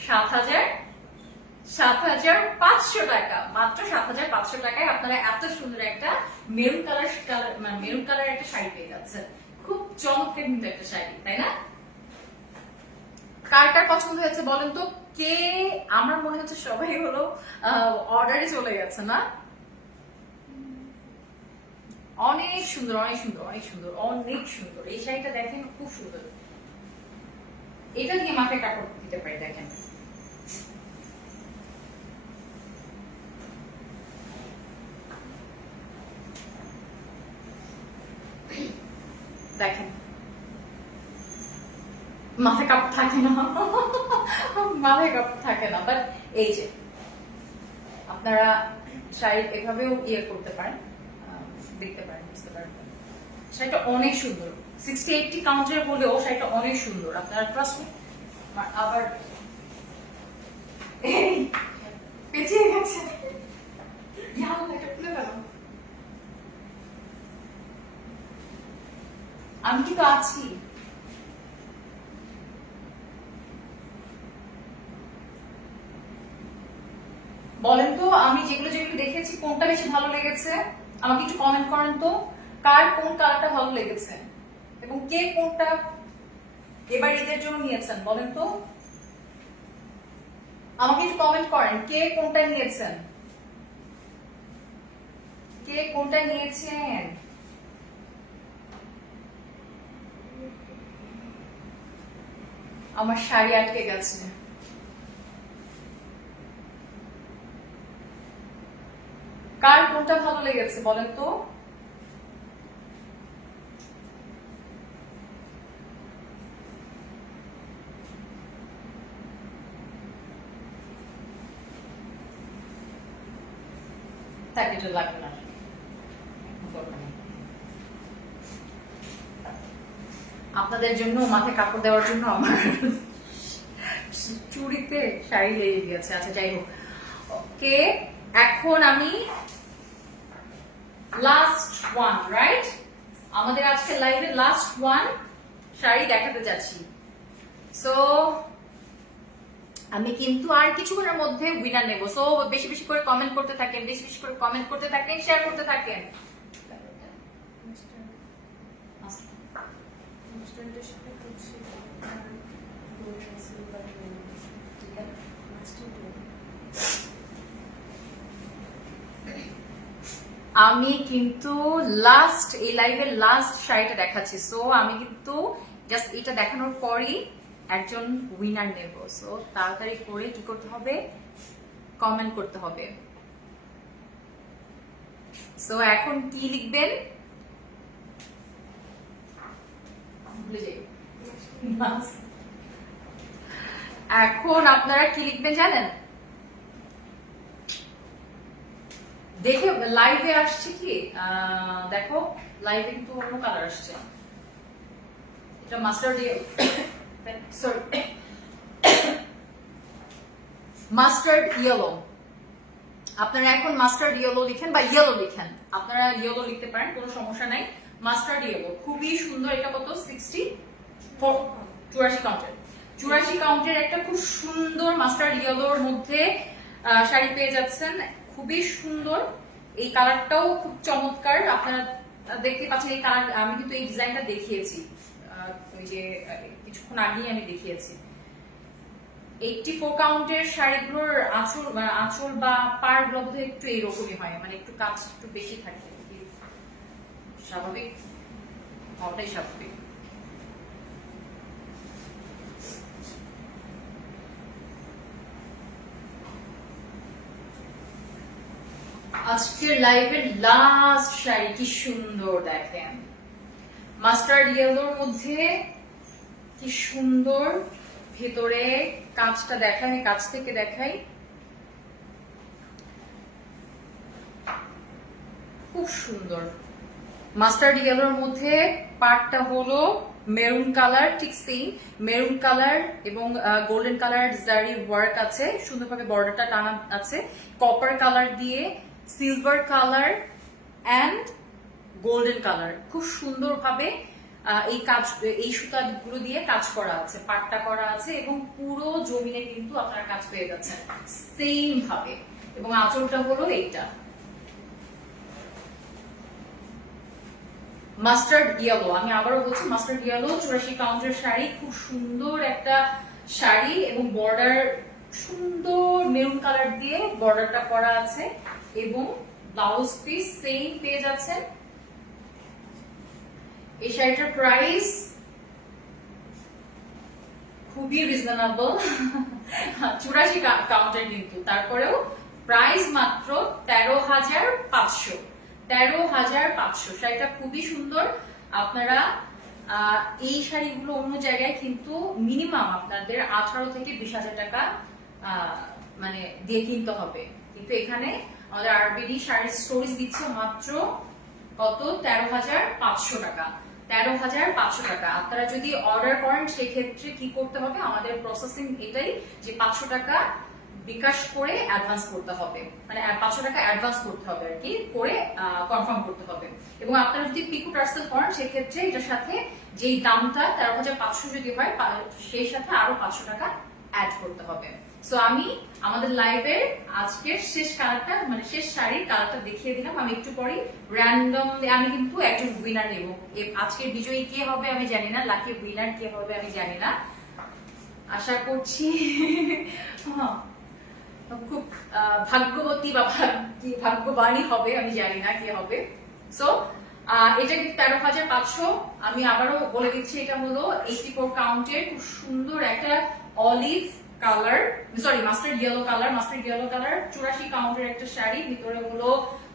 7,500 টাকা, মাত্র 7,500 টাকায় আপনারা এত সুন্দর একটা মেরুন কালার একটা শাড়ি পেয়ে যাচ্ছেন। খুব চমৎকার কিন্তু একটা শাড়ি, তাই না? কার কার পছন্দ হয়েছে বলেন তো, কে? আমার মনে হচ্ছে সবাই হলো অর্ডারে চলে গেছে না? অনেক সুন্দর, অনেক সুন্দর, অনেক সুন্দর, অনেক সুন্দর। এই শাড়িটা দেখেন খুব সুন্দর, এটা দিয়ে মাথায় কাপড় দিতে পারি। দেখেন দেখেন মাথায় কাপড় থাকে না, মাথায় কাপড় থাকে না, বাট এই যে আপনারা শাড়ি এভাবেও ইয়ে করতে পারেন, দেখতে পারেন, বুঝতে পারবেন। শাড়িটা অনেক সুন্দর, 60-80 কাউন্টের হলেও শাড়িটা অনেক সুন্দর, আপনারা ট্রাস্ট মি। আবার পেঁচিয়ে গেছে, আমি কিন্তু আছি। বলেন তো আমি যেগুলো যেগুলো দেখেছি কোনটা বেশি ভালো লেগেছে, আমাকে একটু কমেন্ট করেন তো, কার কোন কালারটা ভালো লেগেছে এবং কে কোনটা এবার ঈদের জন্য নিয়েছেন বলেন তো, আমাকে একটু কমেন্ট করেন কে কোনটা নিয়েছেন, কে কোনটা নিয়েছেন। আমার শাড়ি আটকে গেছে। কার কোনটা ভালো লেগেছে বলেন তো, তাকে এটা লাগবে না, আপনাদের জন্য মাথায় কাপড় দেওয়ার জন্য আমার চুড়িতে শাড়ি লেগে গিয়েছে। আচ্ছা যাই হোক, ওকে এখন আমি লাস্ট ওয়ান, রাইট, আমাদের আজকে লাইভের লাস্ট ওয়ান শাড়ি দেখাতে যাচ্ছি। সো আমি কিন্তু আর কিছুক্ষণের মধ্যে উইনার নেব। সো বেশি বেশি করে কমেন্ট করতে থাকেন, বেশি বেশি করে কমেন্ট করতে থাকেন, শেয়ার করতে থাকেন। আমি কিন্তু লাস্ট এই লাইভের লাস্ট শাড়িটা দেখাচ্ছি। সো আমি কিন্তু জাস্ট এটা দেখানোর পরই একজন উইনার নেব। সো তাড়াতাড়ি করে কি করতে হবে, কমেন্ট করতে হবে। সো এখন কি লিখবেন, এখন আপনারা কি লিখবেন জানেন, দেখে লাইভে আসছে কি, দেখো লাইভে কিন্তু অন্য কালার আসছে, এটা মাস্টার্ড সরি মাস্টার্ড ইয়েলো। আপনারা এখন মাস্টার্ড ইয়েলো লিখেন বা ইয়েলো লিখেন, আপনারা ইয়েলো লিখতে পারেন, কোনো সমস্যা নাই। মাস্টার্ড ইয়েলো খুবই সুন্দর, এটা কত 84 কাউন্টের, 84 কাউন্টের একটা খুব সুন্দর মাস্টার্ড ইয়েলোর মধ্যে শাড়ি পেয়ে যাচ্ছেন, খুবই সুন্দর। এই কালারটাও খুব চমৎকার, আপনারা দেখতে পাচ্ছেন এই কালার, আমি কিন্তু এই ডিজাইনটা দেখিয়েছি ওই যে কিছুক্ষণ আগেই আমি দেখিয়েছি। 84 কাউন্টের শাড়িগুলোর আঁচল বা পার গুলো একটু এইরকমই হয়, মানে একটু কাজ একটু বেশি থাকে, স্বাভাবিক, হওয়াটাই স্বাভাবিক। আজকের লাইভের লাস্ট শাড়ি কি সুন্দর দেখেন, মাস্টার্ড ইয়েলোর মধ্যে কি সুন্দর, ভেতরে কাঁচটা দেখাই, আমি কাছ থেকে দেখাই, খুব সুন্দর। মাস্টার্ড ইয়েলোর মধ্যে পার্টটা হলো মেরুন কালার, ঠিক সেম মেরুন কালার এবং গোল্ডেন কালার জারি ওয়ার্ক আছে, সুন্দরভাবে বর্ডারটা টানা আছে, কপার কালার দিয়ে silver colour and golden colour, খুব সুন্দরভাবে এই কাজ, এই সুতাগুলো দিয়ে কাজ করা আছে, পাট্টা করা আছে এবং পুরো জমিনে কিন্তু আপনারা কাজ পেয়ে যাচ্ছেন সেম ভাবে। এবং আঁচলটা হলো এইটা মাস্টার্ড ইয়েলো, আমি আবারও বলছি মাস্টার্ড ইয়েলো, 84 কাউন্টের শাড়ি, খুব সুন্দর একটা শাড়ি এবং বর্ডার সুন্দর মেরুন কালার দিয়ে বর্ডারটা করা আছে এবং ব্লাউজ পিস সেম পেয়ে যাচ্ছেন। এই শাড়িটার প্রাইস খুবই রিজনেবল, 84 কাউন্টার কিন্তু, তারপরেও প্রাইস মাত্র 13,500, 13,500। শাড়িটা খুবই সুন্দর, আপনারা এই শাড়িগুলো অন্য জায়গায় কিন্তু মিনিমাম আপনাদের 18 থেকে 20,000 টাকা মানে দিয়ে কিনতে হবে, কিন্তু এখানে আমাদের আরবিডি শাড়ির স্টোরেজ দিচ্ছে মাত্র কত 13,500 টাকা। 13,500 টাকা। আপনারা যদি অর্ডার করেন সেক্ষেত্রে কি করতে হবে, আমাদের প্রসেসিং এটাই যে 500 টাকা বিকাশ করে অ্যাডভান্স করতে হবে, মানে 500 টাকা অ্যাডভান্স করতে হবে আর কি, করে কনফার্ম করতে হবে। এবং আপনারা যদি পিকো পার্সেল করেন সেক্ষেত্রে এটার সাথে যেই দামটা 13,500 যদি হয় সেই সাথে আরো 500 টাকা অ্যাড করতে হবে। সো আমি আমাদের লাইভের আজকের শেষ কালারটা মানে শেষ শাড়ির কালারটা দেখিয়ে দিলাম। আমি একটু পরে র্যান্ডম আমি কিন্তু একজন উইনার নেব। আজকের বিজয়ী কে হবে আমি জানি না, লাকি উইনার কে হবে আমি জানি না, আশা করছি খুব ভাগ্যবতী বা ভাগ্যবানই হবে, আমি জানি না কে হবে। সো এটা কিন্তু 13,500। আমি আবারও বলে দিচ্ছি এটা হলো 84 কাউন্টের খুব সুন্দর একটা olive colour, sorry mustard yellow colour, 84 কাউন্টের একটা শাড়ি। ভিতরে হলো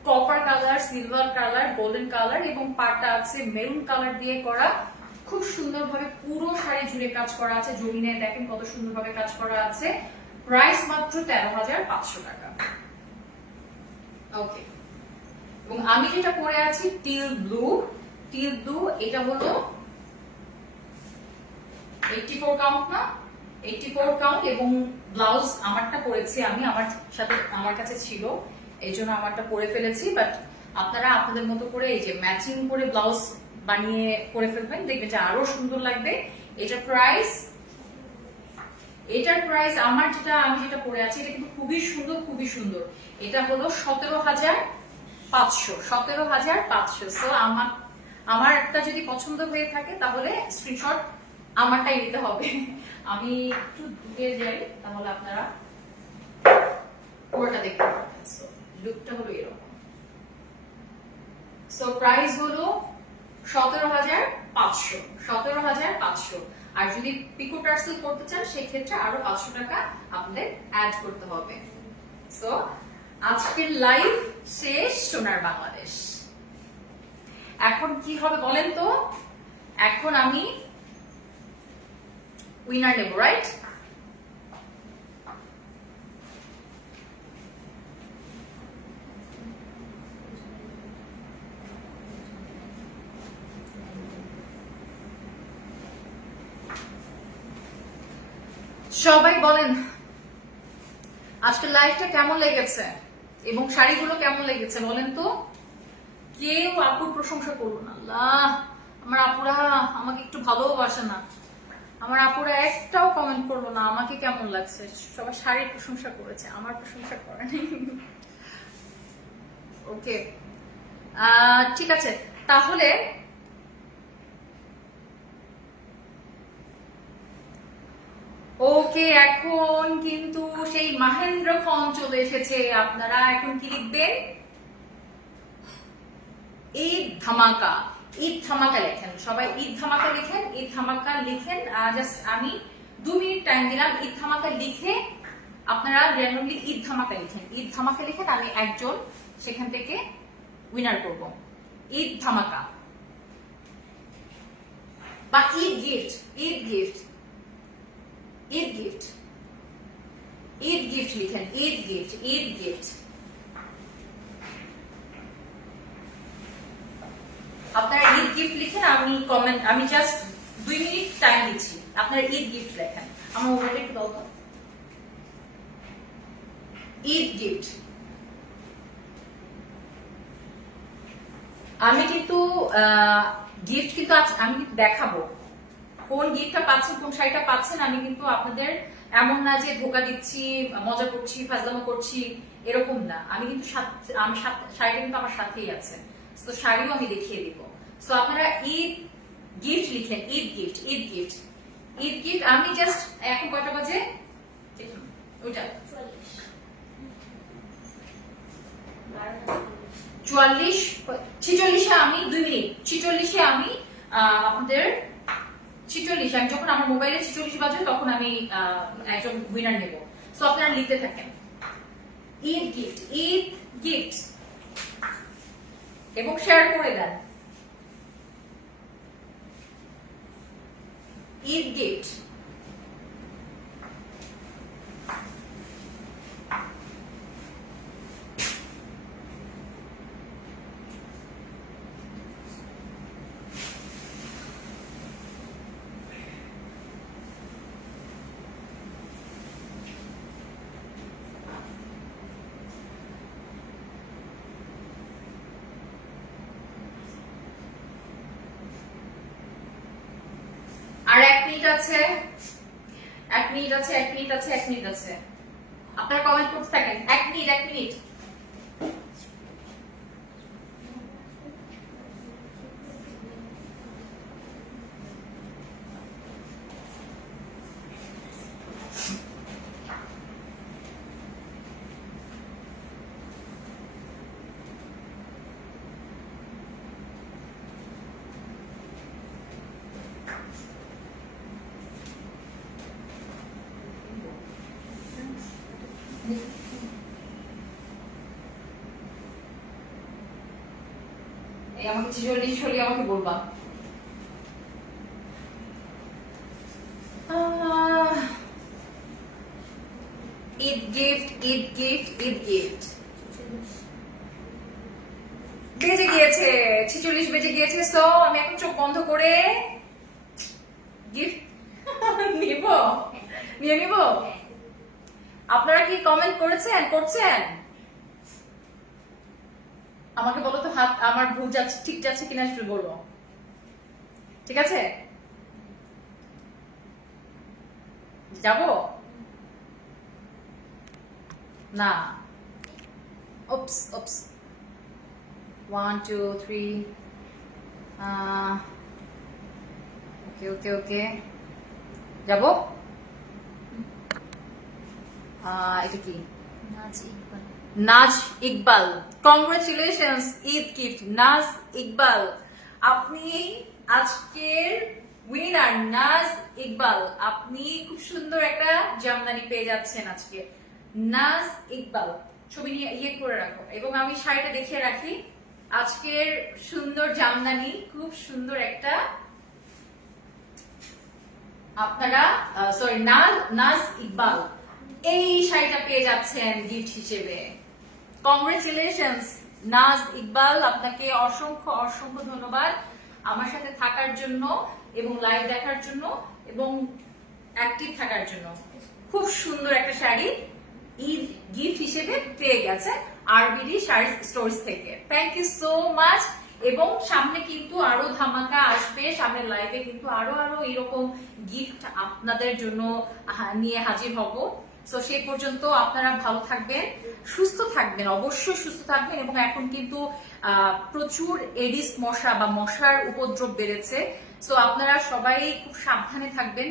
copper colour, silver colour, golden colour এবং পাটটা আছে মেরুন কালার দিয়ে করা। খুব সুন্দরভাবে পুরো শাড়ি জুড়ে কাজ করা আছে, জমিনে দেখেন কত সুন্দরভাবে কাজ করা আছে। প্রাইস মাত্র 13,500 টাকা। ওকে, এবং আমি যেটা পরে আছি টিল ব্লু, এটা হলো 84 কাউন্ট না, 84 কাউন্ট এবং ব্লাউজ আমারটা পরেছি আমি, আমার কাছে ছিল এই জন্য আমারটা পরে ফেলেছি। বাট আপনারা আপনাদের মতো করে এই যে ম্যাচিং করে ব্লাউজ বানিয়ে করে ফেলবেন, দেখবেন যে আরো সুন্দর লাগবে। এটার প্রাইস আমি যেটা পরে আছি এটা কিন্তু খুবই সুন্দর। এটা হলো 17,500। 17,500। সো আমার একটা যদি পছন্দ হয়ে থাকে তাহলে স্ক্রিনশট আমারটাই নিতে হবে। আমি একটু দূরে যাই তাহলে আপনারা পুরোটা দেখতে পাবেন। সো লুকটা হলো এরকম। সো প্রাইস হলো 17,500। 17,500। আর যদি পিকো পার্সেল করতে চান সেক্ষেত্রে আরো 500 টাকা আপনাদের অ্যাড করতে হবে। সো আজকের লাইভ শেষ সোনার বাংলাদেশ। এখন কি হবে বলেন তো, এখন আমি উইনার নেব, রাইট? সবাই বলেন আজকের লাইভটা কেমন লেগেছে এবং শাড়িগুলো কেমন লেগেছে বলেন তো। কেউ আপুর প্রশংসা করবো না, আল্লাহ আমার আপুরা আমাকে একটু ভালোবাসে না, আমার আপুরা একটাও কমেন্ট করলো না আমাকে কেমন লাগছে। সবাই শাড়ির প্রশংসা করেছে, আমার প্রশংসা করেনি। ওকে, ঠিক আছে তাহলে ওকে, এখন কিন্তু সেই মাহেন্দ্র খন চলে এসেছে। আপনারা এখন কি লিখবেন? ঈদ ধামাকা। ঈদ ধামাকা লেখেন, সবাই ঈদ ধামাকা লিখেন, ঈদ ধামাকা লিখেন। জাস্ট আমি 2 মিনিট টাইম দিলাম। ঈদ ধামাকা লিখে আপনারা র্যান্ডমলি ঈদ ধামাকা লিখেন, ঈদ ধামাকা লিখেন, আমি একজন সেখান থেকে উইনার করব। ঈদ ধামাকা বা Eid gift, Eid gift, Eid gift, Eid gift লিখেন, ঈদ গিফট, ঈদ গিফট। আপনারা ঈদ গিফট লিখেন, আমি জাস্ট 2 মিনিট টাইম দিচ্ছি, আপনারা ঈদ গিফট লেখেন। আমার মোবাইলটা একটু দাও তো। ঈদ গিফট। আমি কিন্তু গিফট কিন্তু আমি দেখাবো কোন গিফটটা পাচ্ছেন, কোন শাড়িটা পাচ্ছেন। আমি কিন্তু আপনাদের এমন না যে ধোকা দিচ্ছি, মজা করছি, ফাজলামো করছি, এরকম না। আমি কিন্তু শাড়িটা কিন্তু আমার সাথেই আছে, তো শাড়িও আমি দেখিয়ে দিব। সো আপনারা ঈদ গিফট লিখেন, Eid gift, Eid gift, Eid gift. আমি জাস্ট এখন কয়টা বাজে ওইটা 46 আমি 2 মিনিট 46 আমি আপনাদের 46 আমি যখন আমার মোবাইলে 46 বাজে তখন আমি একজন উইনার নেব। সো আপনারা লিখতে থাকেন ঈদ গিফট, ঈদ গিফট এবং শেয়ার করে দেন। ঈদ গিফট। আর 1 মিনিট আছে, 1 মিনিট আছে, 1 মিনিট আছে, 1 মিনিট আছে। আপনারা কমেন্ট করতে থাকেন। 1 মিনিট, 1 মিনিট। এই আমাকে 46 হলে আমাকে বলবা। Eid gift, Eid gift, Eid gift. বেজে গিয়েছে 46, বেজে গিয়েছে। সো আমি এখন চোখ বন্ধ করে গিফট নিব, নিয়ে নিব। আপনারা কি কমেন্ট করেছেন, করছেন? আমাকে বলো তো হাত আমার ভুল যাচ্ছে, ঠিক যাচ্ছে কিনা একটু বলো। ঠিক আছে, যাব না। ওপস ওপস, 1 2 3। ওকে ওকে ওকে, যাব। এটা কি? নাজ ইকবাল, কংগ্রেচুলেশনস, ঈদ গিফট নাজ ইকবাল। আপনি আজকের উইনার নাজ ইকবাল। আপনি খুব সুন্দর একটা জামদানি পেয়ে যাচ্ছেন আজকে। নাজ ইকবাল, ছবি নিয়ে ইয়ে করে রাখো এবং আমি শাড়িটা দেখিয়ে রাখি। আজকের সুন্দর জামদানি, খুব সুন্দর একটা, আপনারা সরি নাজ ইকবাল এই শাড়িটা পেয়ে যাচ্ছেন গিফট হিসেবে। কংগ্রেচুলেশনস নাজ ইকবাল, আপনাকে অসংখ্য অসংখ্য ধন্যবাদ আমার সাথে থাকার জন্য এবং লাইভ দেখার জন্য এবং অ্যাক্টিভ থাকার জন্য। খুব সুন্দর একটা শাড়ি ঈদ গিফট হিসেবে পেয়ে গেছে আরবিডি শাড়ি স্টোরস থেকে। Thank you so much. এবং সামনে কিন্তু আরো ধামাকা আসবে, সামনে লাইভে কিন্তু আরো আরো এরকম গিফট আপনাদের জন্য নিয়ে হাজির হব। সো সেই পর্যন্ত আপনারা ভালো থাকবেন, সুস্থ থাকবেন, অবশ্যই সুস্থ থাকবেন। এবং এখন কিন্তু প্রচুর এডিস মশা বা মশার উপদ্রব বেড়েছে। সো আপনারা সবাই খুব সাবধানে থাকবেন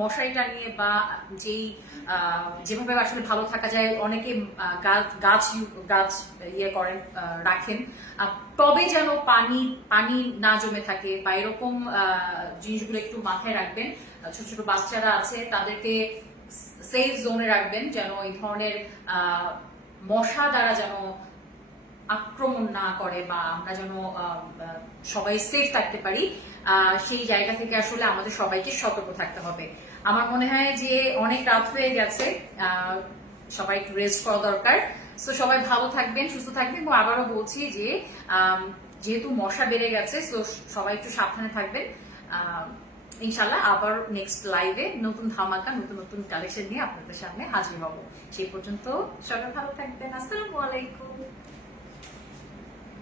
মশারিটা নিয়ে, বা যেভাবে আসলে ভালো থাকা যায়। অনেকে গাছ ইয়ে করেন, রাখেন তবে যেন পানি না জমে থাকে, বা এরকম জিনিসগুলো একটু মাথায় রাখবেন। ছোট ছোট বাচ্চারা আছে তাদেরকে সেফ জোনে রাখবেন, যেন এই ধরনের মশা দ্বারা যেন আক্রমণ না করে, বা আমরা যেন সবাই সেফ থাকতে পারি। সেই জায়গা থেকে আসলে আমাদের সবাইকে সতর্ক থাকতে হবে। আমার মনে হয় যে অনেক রাত হয়ে গেছে, সবাই একটু রেস্ট করা দরকার। তো সবাই ভালো থাকবেন, সুস্থ থাকবেন। এবং আবারও বলছি যে যেহেতু মশা বেড়ে গেছে, তো সবাই একটু সাবধানে থাকবেন। ইনশাল্লাহ আবার নেক্সট লাইভে নতুন ধামাকা, নতুন নতুন কালেকশন নিয়ে আপনাদের সামনে হাজির হব। সেই পর্যন্ত সবাই ভালো থাকবেন। আসসালামু আলাইকুম।